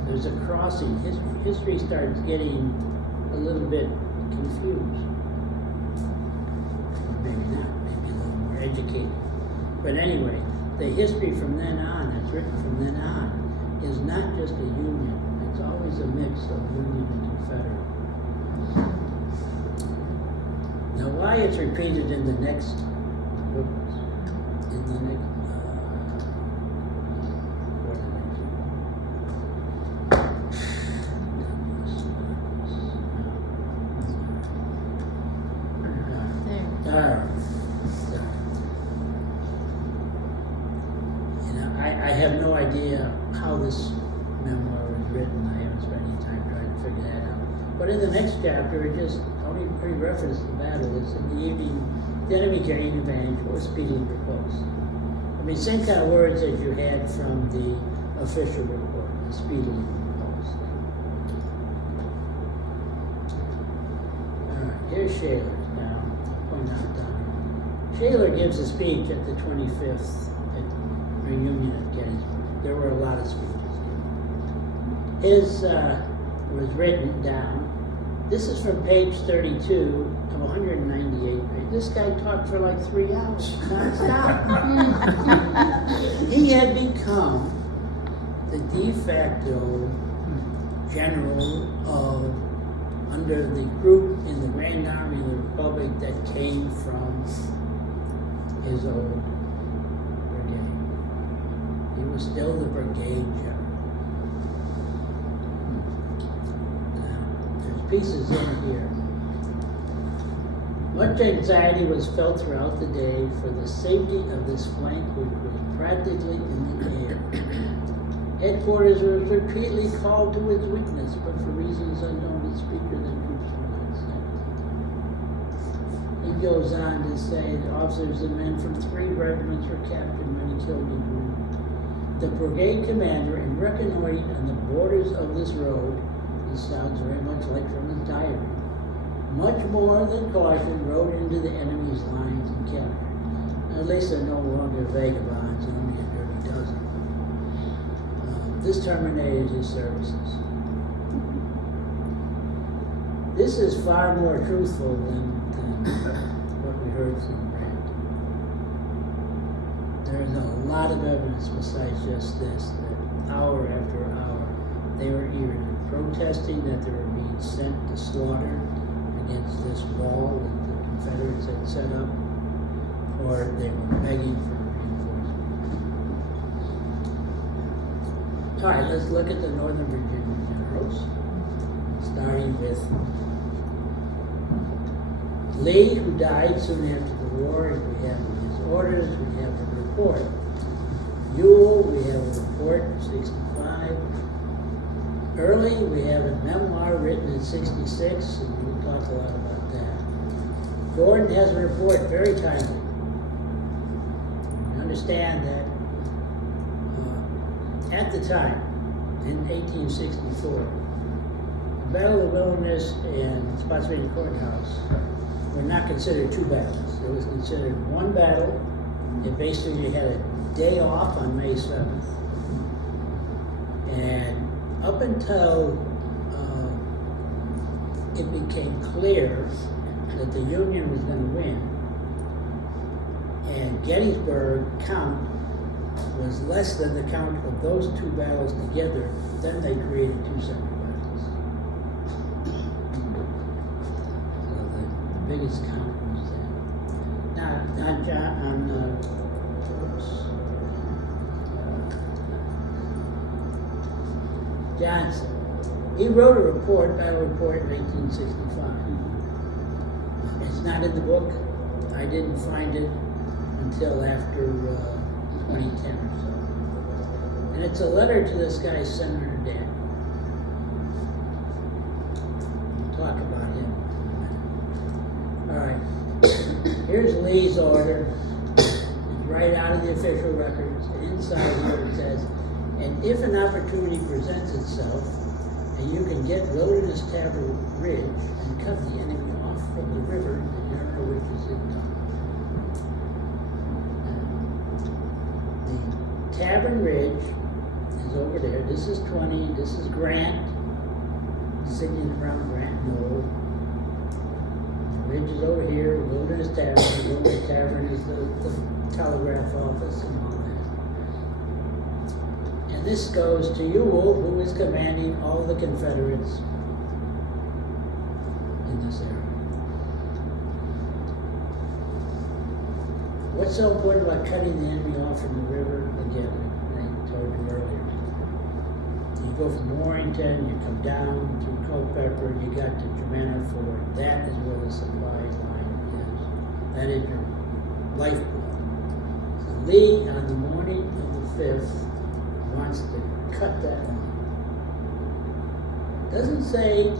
There's a crossing. History starts getting a little bit confused. Maybe not. Educated. But anyway, the history from then on, that's written from then on, is not just a Union. It's always a mix of Union and Confederate. Now, why it's repeated in the next book, in the next, I have no idea how this memoir was written. I haven't spent any time trying to figure that out. But in the next chapter, it just only references the battle. It's in the evening, the enemy carrying advantage or speedily repulsed. I mean, same kind of words as you had from the official report, speedily repulsed. here's Shaler now. I'll point out down here. Shaler gives a speech at the 25th reunion at Gettysburg. There were a lot of speeches given. His was written down. This is from page 32 of 198 pages. This guy talked for like 3 hours, non-stop. He had become the de facto general of, under the group in the Grand Army of the Republic that came from his old brigade. He was still the brigade general. There's pieces in here. Much anxiety was felt throughout the day for the safety of this flank, which was practically in the air. Headquarters was repeatedly called to its witness, but for reasons unknown to the speaker, the troops were not sent. He goes on to say that officers and men from 3 regiments were captured, many killed and wounded. The brigade commander, in reconnoitering on the borders of this road, this sounds very much like from his diary, much more than caution, rode into the enemy's lines and captured. At least they're no longer vagabonds, only a dirty dozen. This terminated his services. This is far more truthful than what we heard from Brand. There is a lot of evidence besides just this, that hour after hour they were either protesting that they were being sent to slaughter against this wall that the Confederates had set up, or they were begging for reinforcements. All right, let's look at the Northern Virginia generals, starting with Lee, who died soon after the war, and we have his orders, we have a report. Ewell, we have a report, 65. Early, we have a memoir written in 66, and we'll talk a lot about that. Gordon has a report, very timely. You understand that at the time, in 1864, the Battle of the Wilderness and Spotsylvania Courthouse were not considered 2 battles. It was considered 1 battle. It basically had a day off on May 7th. And up until it became clear that the Union was going to win, and Gettysburg count was less than the count of those 2 battles together, then they created 2 separate battles. So the biggest count was that. Now, Johnson, he wrote a report, battle report in 1865. It's not in the book. I didn't find it until after 2010 or so. And it's a letter to this guy, Senator Dan. We'll talk about him in a minute. All right. Here's Lee's order. It's right out of the official records. Inside here it says, and if an opportunity presents itself, and you can get Wilderness Tavern Ridge and cut the enemy off from the river, the general wishes it done. The Tavern Ridge is over there. This is 20. This is Grant, sitting around Grant Knoll. The ridge is over here. Wilderness Tavern. The Wilderness Tavern is the telegraph office and all that. And this goes to Ewell, who is commanding all the Confederates in this area. What's so important about cutting the enemy off from the river? Again, I told you earlier. You go from Warrington, you come down to Culpeper, you got to Germanna Ford. That is where the supply line is. That is your lifeblood. So Lee, on the morning of the 5th, wants to cut that line. Doesn't say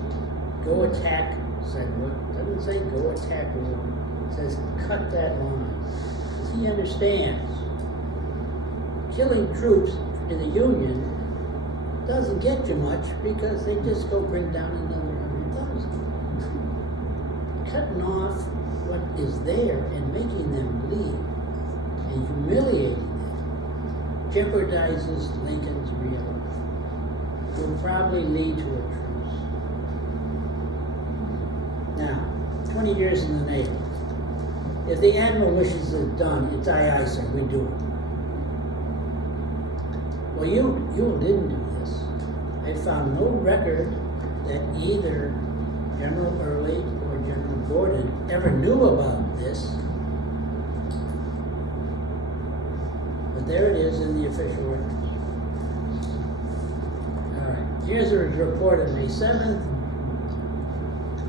go attack Sedgwick. Doesn't say go attack Warren. It says cut that line. He understands killing troops in the Union doesn't get you much because they just go bring down another 100,000. cutting off what is there and making them leave and humiliating them jeopardizes Lincoln's reelection. Will probably lead to a truce. Now, 20 years in the Navy. If the Admiral wishes it done, it's aye, aye, sir, we do it. Well, you didn't do this. I found no record that either General Early or General Gordon ever knew about this. But there it is in the official records. All right, here's a report of May 7th.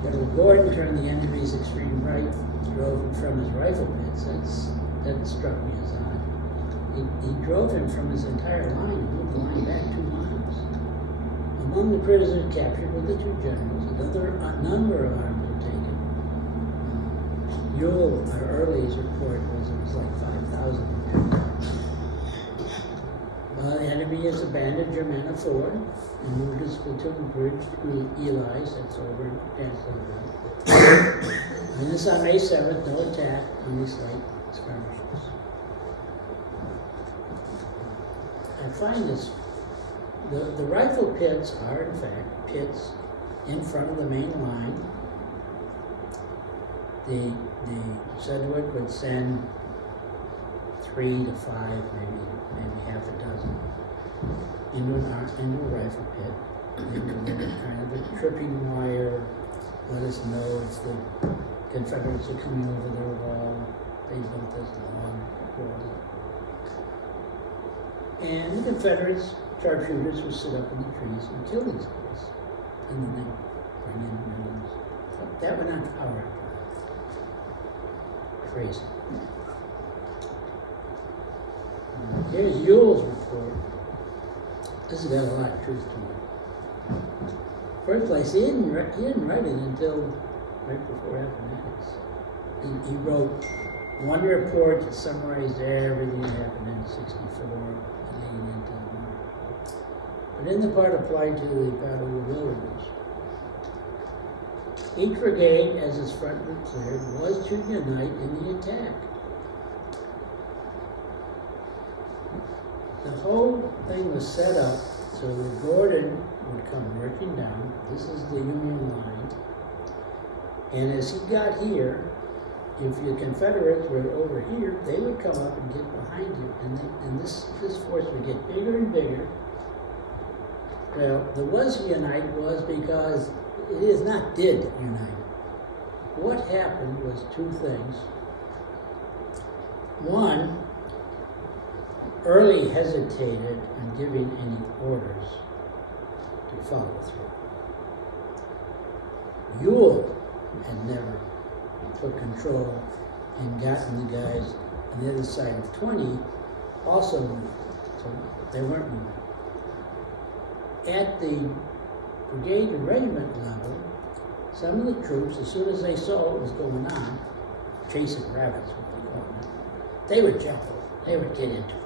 General Gordon turned the enemy's extreme right, drove him from his rifle pits. That struck me as odd. He drove him from his entire line, he moved the line back 2 miles. Among the prisoners captured were the 2 generals. A number of arms were taken. Ewell, our Early's report was it was like 5,000. The enemy has abandoned Germanna Ford and moved his platoon bridge to Ely's, that's over past over. And this on May 7th, no attack, only slight skirmishes. I find this, the rifle pits are in fact pits in front of the main line. The Sedgwick would send 3 to 5, maybe half a dozen into a rifle pit. They would kind of a tripping wire, let us know if the Confederates are coming over their wall. They built this long wall. And the Confederates, sharpshooters, would sit up in the trees and kill these guys. And then they bring in millions. That went on for hour after hour. Crazy. Here's Ewell's report. This has got a lot of truth to it. First place, he didn't write it until right before Appomattox. He wrote one report that summarized everything that happened in '64 leading into the war. But in the part applied to the Battle of the Wilderness, each brigade, as its front was cleared, was to unite in the attack. The whole thing was set up so that Gordon would come marching down. This is the Union line. And as he got here, if the Confederates were over here, they would come up and get behind him. And this force would get bigger and bigger. Well, the was unite was because it is not did unite. What happened was 2 things. One, Early hesitated in giving any orders to follow through. Ewell had never took control and gotten the guys on the other side of 20 also moved, so they weren't moving. At the brigade and regiment level, some of the troops, as soon as they saw what was going on, chasing rabbits, what they call it, they would jump over, they would get into it.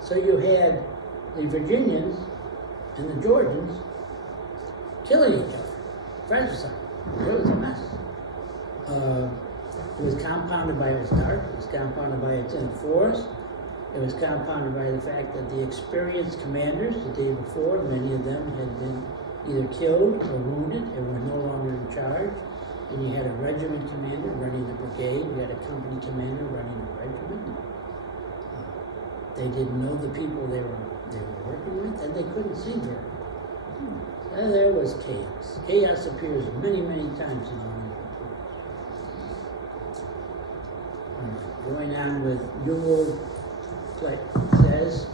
So you had the Virginians and the Georgians killing each other. Fratricide. It was a mess. It was compounded by it was dark. It was compounded by it's in a forest. It was compounded by the fact that the experienced commanders the day before, many of them had been either killed or wounded and were no longer in charge. And you had a regiment commander running the brigade. You had a company commander running the regiment. They didn't know the people they were working with, and they couldn't see very well. And there was chaos. Chaos appears many, many times in the war. Going on with Ewell says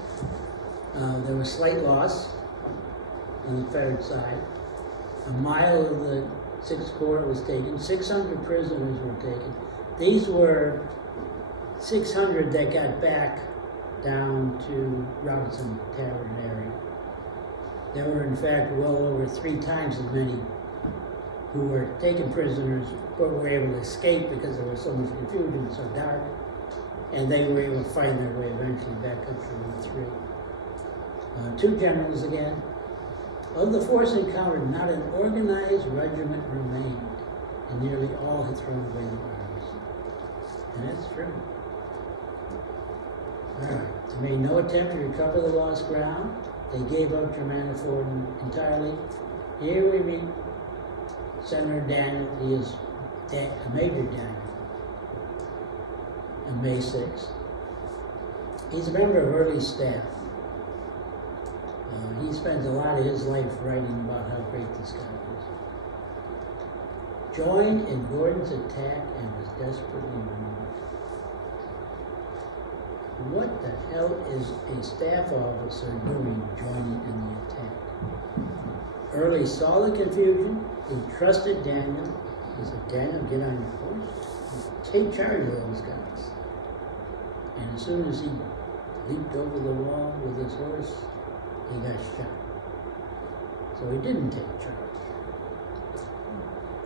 there was slight loss on the Confederate side. A mile of the 6th Corps was taken. 600 prisoners were taken. These were 600 that got back down to Robinson Tavern area. There were in fact well over 3 times as many who were taken prisoners but were able to escape because there was so much confusion and so dark, and they were able to find their way eventually back up to Route 3. 2 generals again. Of the force encountered, not an organized regiment remained. and nearly all had thrown away their arms. And that's true. All right. They made no attempt to recover the lost ground. They gave up Germanophone entirely. Here we meet Senator Daniel. He is Major Daniel. On May 6th. He's a member of early staff. He spends a lot of his life writing about how great this guy is. Joined in Gordon's attack and was desperately wounded. What the hell is a staff officer doing joining in the attack? Early saw the confusion. He trusted Daniel. He said, Daniel, get on your horse. Take charge of those guys. And as soon as he leaped over the wall with his horse, he got shot. So he didn't take charge.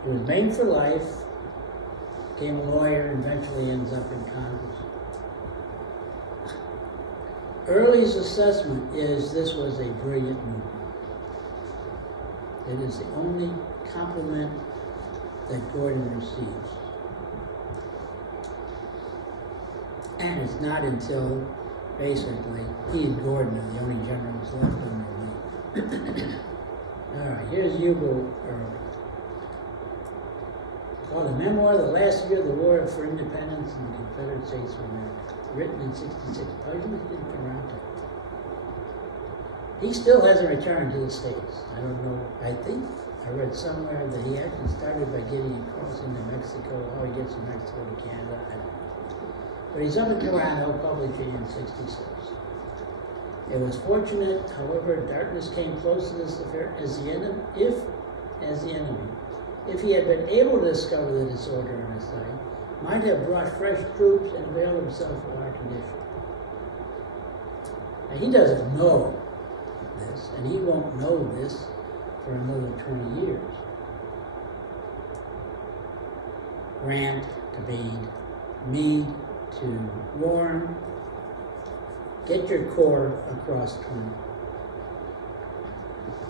He was maimed for life, became a lawyer, and eventually ends up in Congress. Early's assessment is this was a brilliant movie. It is the only compliment that Gordon receives. And it's not until basically he and Gordon are the only generals left on their leave. All right, here's Hugo Early. Called a memoir, The Last Year of the War for Independence in the Confederate States of America, written in '66. Probably didn't come around to it. He still hasn't returned to the States. I don't know. I think I read somewhere that he actually started by getting across into Mexico, how he gets from Mexico to Canada. I don't know. But he's up in Toronto, publishing in '66. It was fortunate, however, darkness came close to this affair as the enemy. If he had been able to discover the disorder on his side, might have brought fresh troops and availed himself of our condition. Now, he doesn't know this, and he won't know this for another 20 years. Grant to Meade, Meade to Warren, get your corps across 20.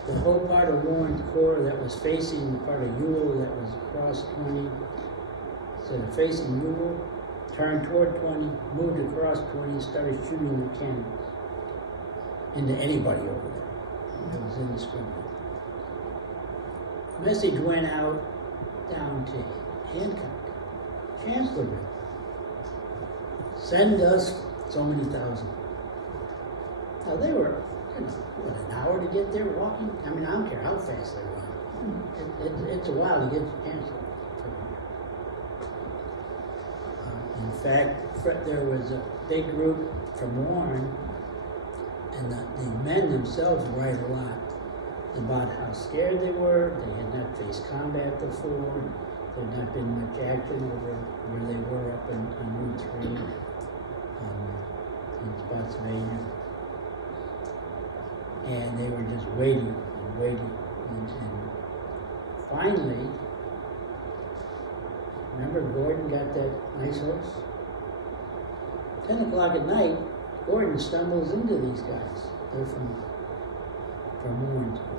The whole part of Warren's corps that was facing the part of Ewell that was across 20, instead of facing Ewell, turned toward 20, moved across 20, started shooting the cannons into anybody over there that was in the skirmish. Message went out down to Hancock, Chancellorsville. Send us so many thousand. Now they were, what, an hour to get there walking? I mean, I don't care how fast they run. It's a while to get to Chancellorsville from here. In fact, there was a big group from Warren, and the men themselves write a lot about how scared they were. They had not faced combat before. There had not been much action over where they were up on Route 3 in Spotsylvania. And they were just waiting and waiting. And finally, remember Gordon got that nice horse? 10 o'clock at night, Gordon stumbles into these guys. They're from Warrensburg.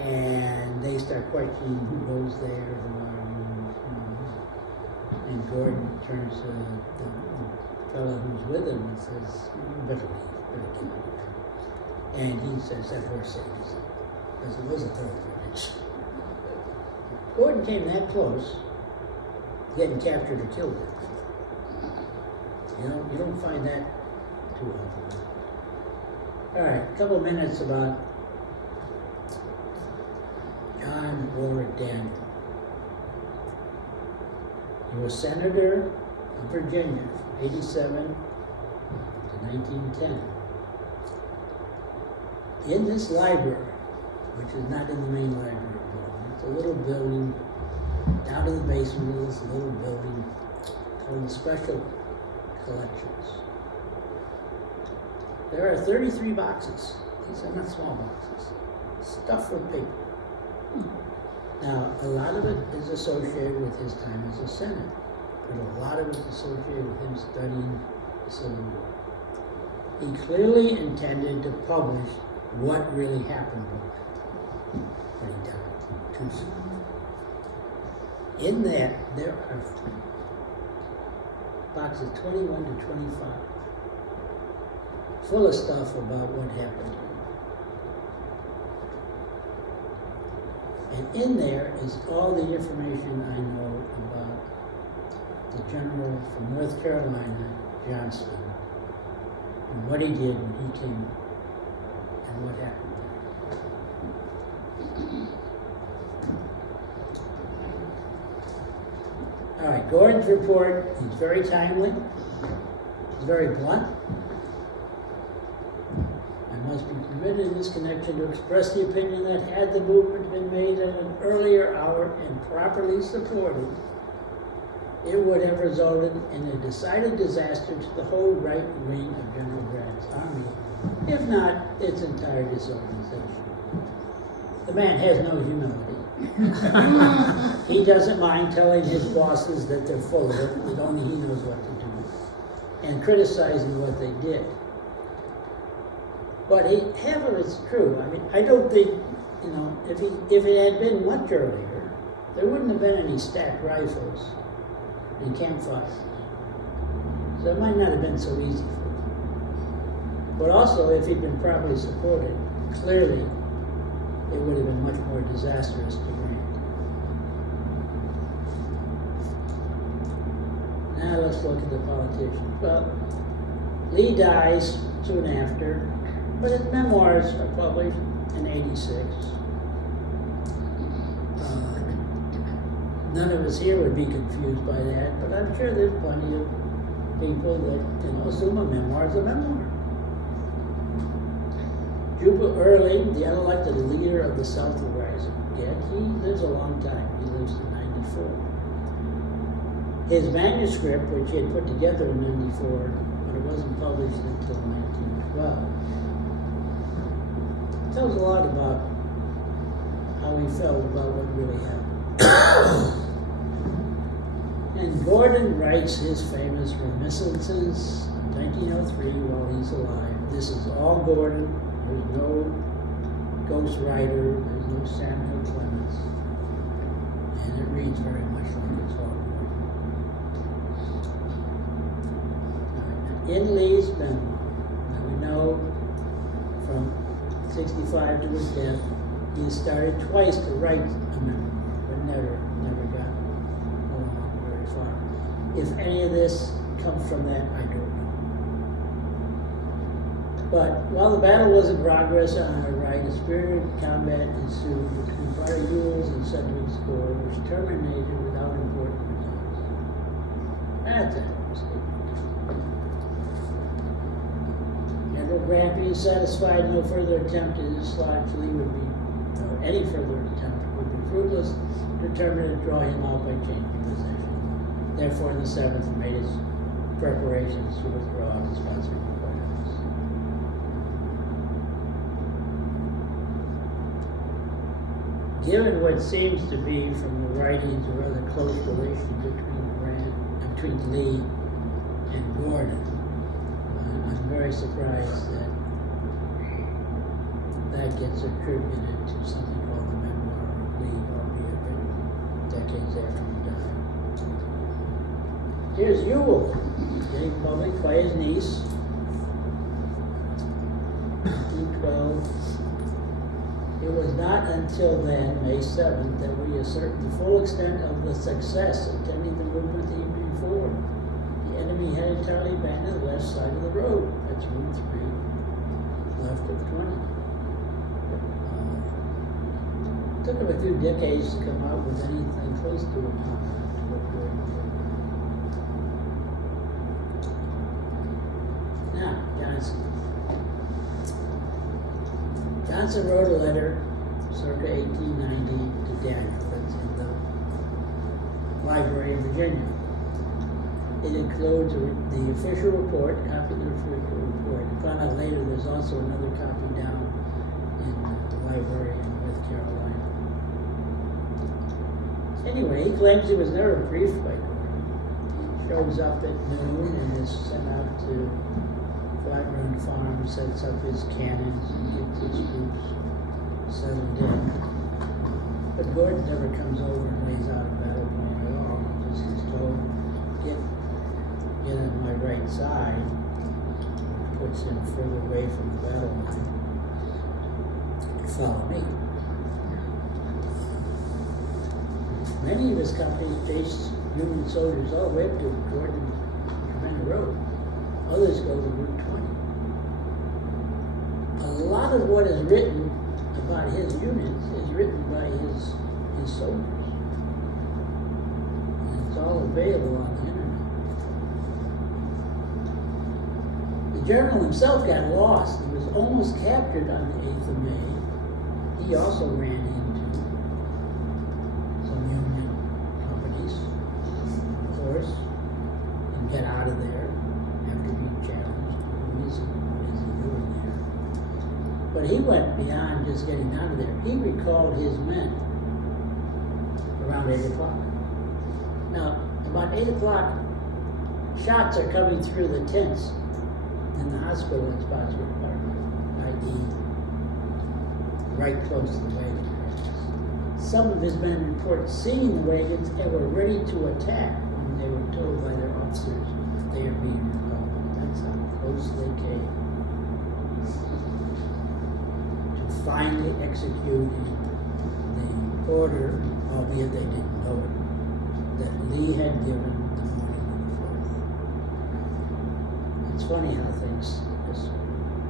And they start questioning who goes there, who are you. And Gordon turns to the fellow who's with him and says, "You better leave, better get out of here." And he says, "That horse saved us," because it was a thoroughbred. Gordon came that close, getting captured or killed. You don't find that too often. All right, a couple minutes about John Warwick Daniel. He was senator of Virginia from 87 to 1910. In this library, which is not in the main library building, it's a little building down in the basement of this little building called the Special Collections. There are 33 boxes. These are not small boxes. Stuffed with paper. Now, a lot of it is associated with his time as a senator, but a lot of it is associated with him studying the Civil War. He clearly intended to publish what really happened, but he died too soon. In that, there are boxes 21 to 25, full of stuff about what happened here. And in there is all the information I know about the general from North Carolina, Johnston, and what he did when he came and what happened there. All right, Gordon's report is very timely. It's very blunt. I must be permitted in this connection to express the opinion that had the movement been made at an earlier hour and properly supported, it would have resulted in a decided disaster to the whole right wing of General Grant's army, if not its entire disorganization. The man has no humility. He doesn't mind telling his bosses that they're full of it, that only he knows what to do, and criticizing what they did. But half of it's true. I mean, I don't think, if it had been much earlier, there wouldn't have been any stacked rifles and campfires. So it might not have been so easy for him. But also, if he'd been properly supported, clearly it would have been much more disastrous to Grant. Now let's look at the politicians. Well, Lee dies soon after, but his memoirs are published in '86. None of us here would be confused by that, but I'm sure there's plenty of people that assume a memoir is a memoir. Jubal Early, the unelected leader of the South Rising, yet he lives a long time. He lives to 94. His manuscript, which he had put together in '94, but it wasn't published until 1912, tells a lot about how he felt about what really happened. And Gordon writes his famous Reminiscences, 1903, while he's alive. This is all Gordon. There's no ghost writer. There's no Samuel Clemens. And it reads very much like it's all Gordon. Right. In Lee's memoir, now we know from 65 to his death, he started twice to write a memoir, but never got along very far. If any of this comes from that, I don't know. But while the battle was in progress on our right, a spirited combat ensued between Barry Ewell's and Sedgwick's corps, which terminated without important results. That's a mistake. General Grant, being satisfied no further attempt to dislodge Lee would be, any further attempt would be fruitless, determined to draw him out by changing position. Therefore, on the 7th, he made his preparations to withdraw his sponsored quarters. Given what seems to be from the writings a rather close relation between Lee and Gordon, I'm very surprised that gets attributed to something called the Memoir of Lee, albeit written decades after he died. Here's Ewell, getting published by his niece, 1912. It was not until then, May 7th, that we ascertained the full extent of the success attending the movement the evening before. The enemy had entirely abandoned the left side of the road. That's Route 3, left of 20. It took him a few decades to come out with anything close to a comment to what Gordon did. Now, Johnson. Johnson wrote a letter circa 1890 to Daniel that's in the library in Virginia. It includes the official report, copy of the official report. I found out later there's also another copy down in the library in North Carolina. Anyway, he claims he was never briefed by Gordon. He shows up at noon and is sent out to Flat Run Farm, sets up his cannons and gets his troops settled in. But Gordon never comes over and lays out a battle plan gets him further away from the battle line. Follow me. Many of his companies chased Union soldiers all the way up to Gordon Commander Road. Others go to Route 20. A lot of what is written about his units is written by his soldiers. And it's all available on the internet. The general himself got lost. He was almost captured on the 8th of May. He also ran into some Union companies, of course, and got out of there after being challenged. What is he doing there? But he went beyond just getting out of there. He recalled his men around 8 o'clock. Now, about 8 o'clock, shots are coming through the tents in the hospital in Spotswood Park, i.e., right close to the wagon trains. Some of his men report seeing the wagons and were ready to attack when they were told by their officers they are being repelled. That's how close they came to finally executing the order, albeit they didn't know it, that Lee had given the morning of the 4th. It's funny how things,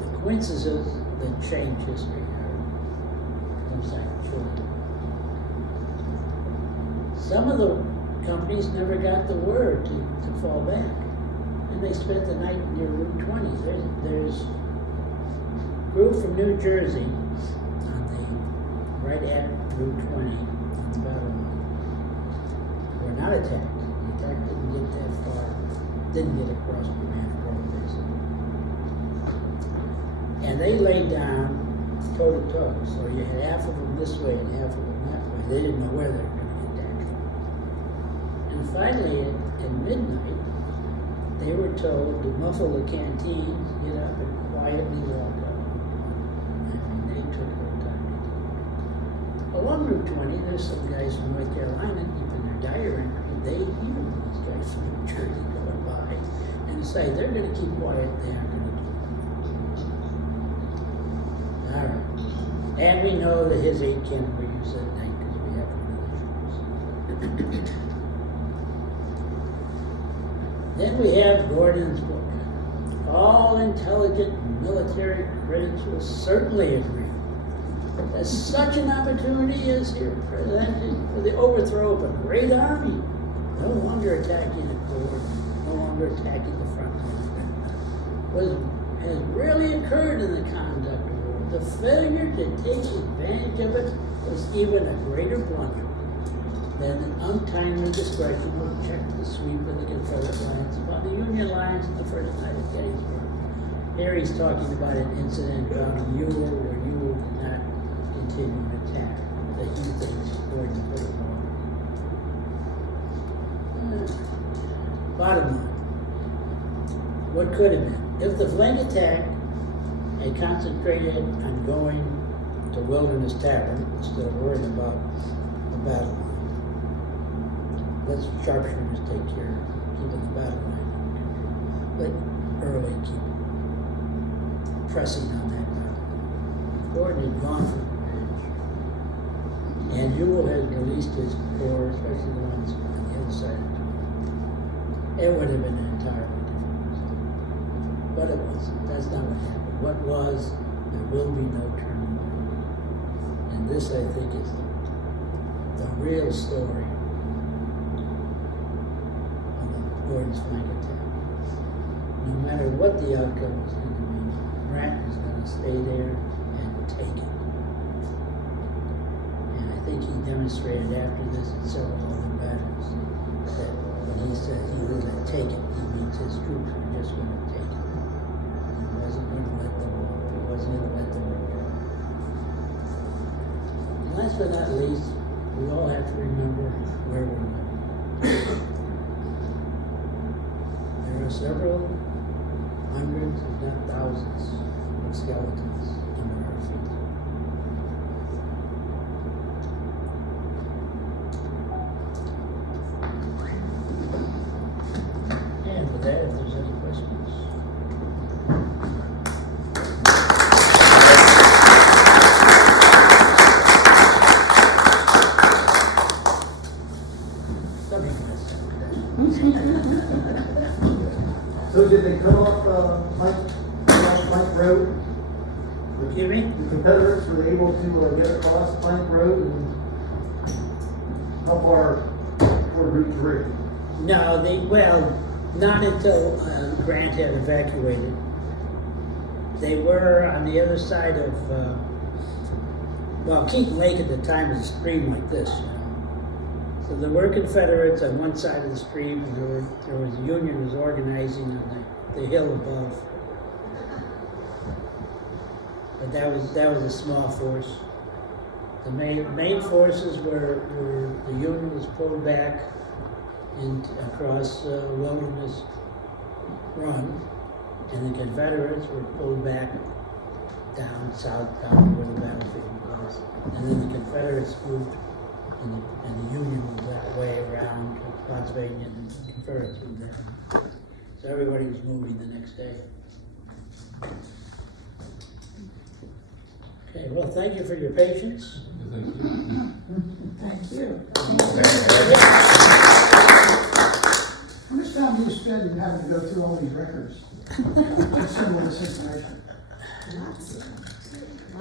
the coincidences that change history are sometimes. Some of the companies never got the word to fall back, and they spent the night near Route 20. There's a group from New Jersey right at Route 20 on the battle line. Were not attacked. The attack didn't get that far, didn't get across Granite Road, basically. And they laid down toe to toe. So you had half of them this way and half of them that way. They didn't know where they were going to get attacked. And finally, at midnight, they were told to muffle the canteens, get up and quietly walk out. I mean, they took their time. Along Route 20, there's some guys from North Carolina keeping their diary entry. They hear these guys from New Jersey going by and say they're going to keep quiet. They aren't going to do it. All right. And we know that his 8 cannon were used at night because we have one of those. Then we have Gordon's book. All intelligent military critics will certainly agree that such an opportunity is here presented for the overthrow of a great army, no longer attacking a corps, no longer attacking the front line, has really occurred in the conduct of war. The failure to take advantage of it was even a greater blunder than an untimely discretion would check the sweep of the Confederate lines upon the Union lines the first night at Gettysburg. Here he's talking about an incident on Ewell where Ewell did not continue an attack that he thinks Gordon put him on. Bottom line, what could have been? If the flank attack had concentrated on going to Wilderness Tavern instead of worrying about the battle line, let sharpshooters take care of keeping the battle line. Let Early keep pressing on that battle. Gordon had gone from the bridge, and Ewell had released his corps, especially the ones on the other side of the it would have been an entirely different result. But it wasn't. That's not what happened. What was, there will be no turning back. And this, I think, is the real story of Gordon's flank attack. No matter what the outcome was going to be, Grant was going to stay there and take it. And I think he demonstrated after this in several other battles that when he said he was going to take it, he means his troops were just going to take it. He wasn't going to let them walk. He wasn't going to let them go. And last but not least, we all have to remember where we're living. There are several hundreds, if not thousands, of skeletons under our feet. And with that, if there's any questions. Excuse me? The Confederates were able to get across Plank Road and how far toward Route 3? No, not until Grant had evacuated. They were on the other side of, Keaton Lake at the time was a stream like this, you know. So there were Confederates on one side of the stream, and there was a Union was organizing on the hill above. But that was a small force. The main forces were the Union was pulled back across Wilderness Run, and the Confederates were pulled back down south, down to where the battlefield was. And then the Confederates moved, and the Union moved that way around to Spotsylvania, and the Confederates moved that way. So everybody was moving the next day. Okay, well, thank you for your patience. Thank you. How much time do you spend in having to go through all these records? Assemble this information.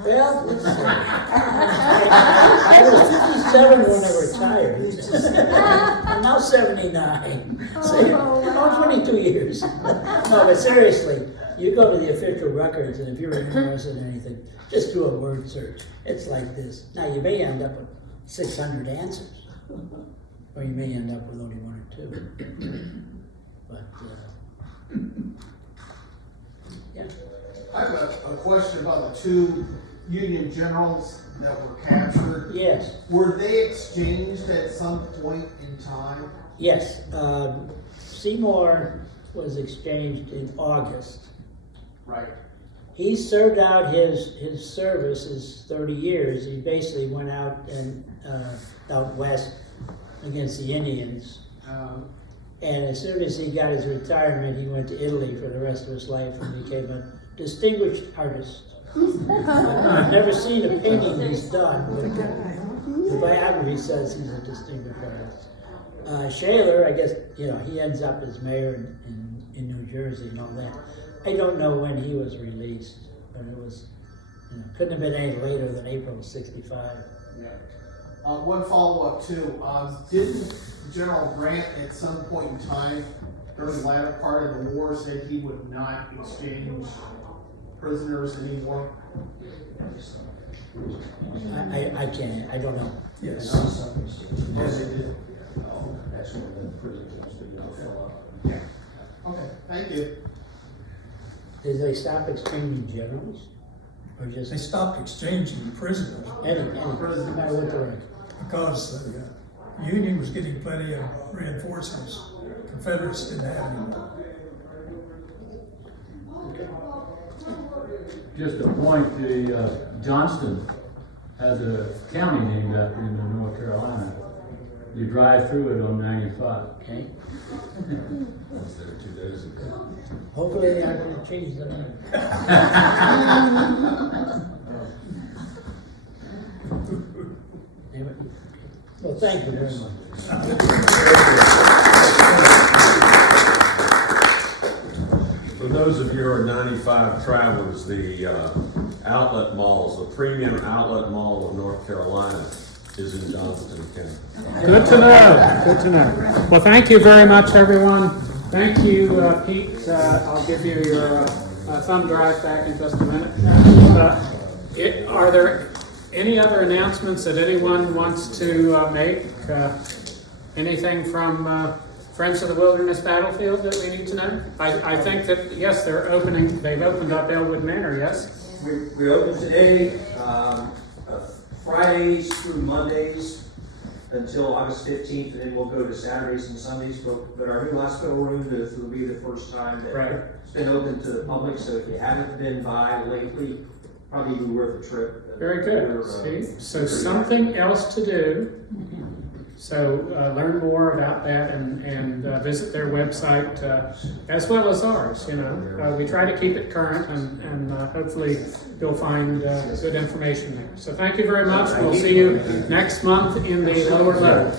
Well, I was 57 when I retired. I'm now 79. So, 22 years. No, but seriously, you go to the official records, and if you're interested in anything, just do a word search. It's like this. Now, you may end up with 600 answers, or you may end up with only one or two. But, yeah. I have a question about the two Union generals that were captured. Yes. Were they exchanged at some point in time? Yes. Seymour was exchanged in August. Right. He served out his service, his 30 years. He basically went out out west against the Indians. And as soon as he got his retirement, he went to Italy for the rest of his life and became a distinguished artist. I've never seen a painting he's done, but the biography says he's a distinguished artist. Shaler, I guess, he ends up as mayor in New Jersey and all that. I don't know when he was released, but it was, couldn't have been any later than April of '65. Yeah. One follow-up too. Didn't General Grant at some point in time during the latter part of the war said he would not exchange prisoners anymore? I can't, I don't know. Yes. Yes, they did. That's when the prisoners did not fill up. Yeah. Okay, thank you. Did they stop exchanging generals? Or just They stopped exchanging prisoners any, no matter what the rank? because the Union was getting plenty of reinforcements. Confederates didn't have any. Just a point, Johnston has a county named after him in North Carolina. You drive through it on 95. Okay. I was there 2 days ago. Hopefully they aren't going to change the name. Well, thank you very much. For those of you who are 95 travelers, the outlet malls, the premium outlet mall of North Carolina is in Johnston County. Good to know. Good to know. Well, thank you very much, everyone. Thank you, Pete. I'll give you your thumb drive back in just a minute. Are there any other announcements that anyone wants to make? Anything from Friends of the Wilderness Battlefield that we need to know? I think that, yes, they've opened up Elwood Manor, yes? We open today, Fridays through Mondays until August 15th, and then we'll go to Saturdays and Sundays. But our new hospital room will be the first time that it's been open to the public. So if you haven't been by lately, probably be worth a trip. Very good. See, so something else to do. So learn more about that and visit their website as well as ours. We try to keep it current and hopefully you'll find good information there. So thank you very much. We'll see you next month in the lower level.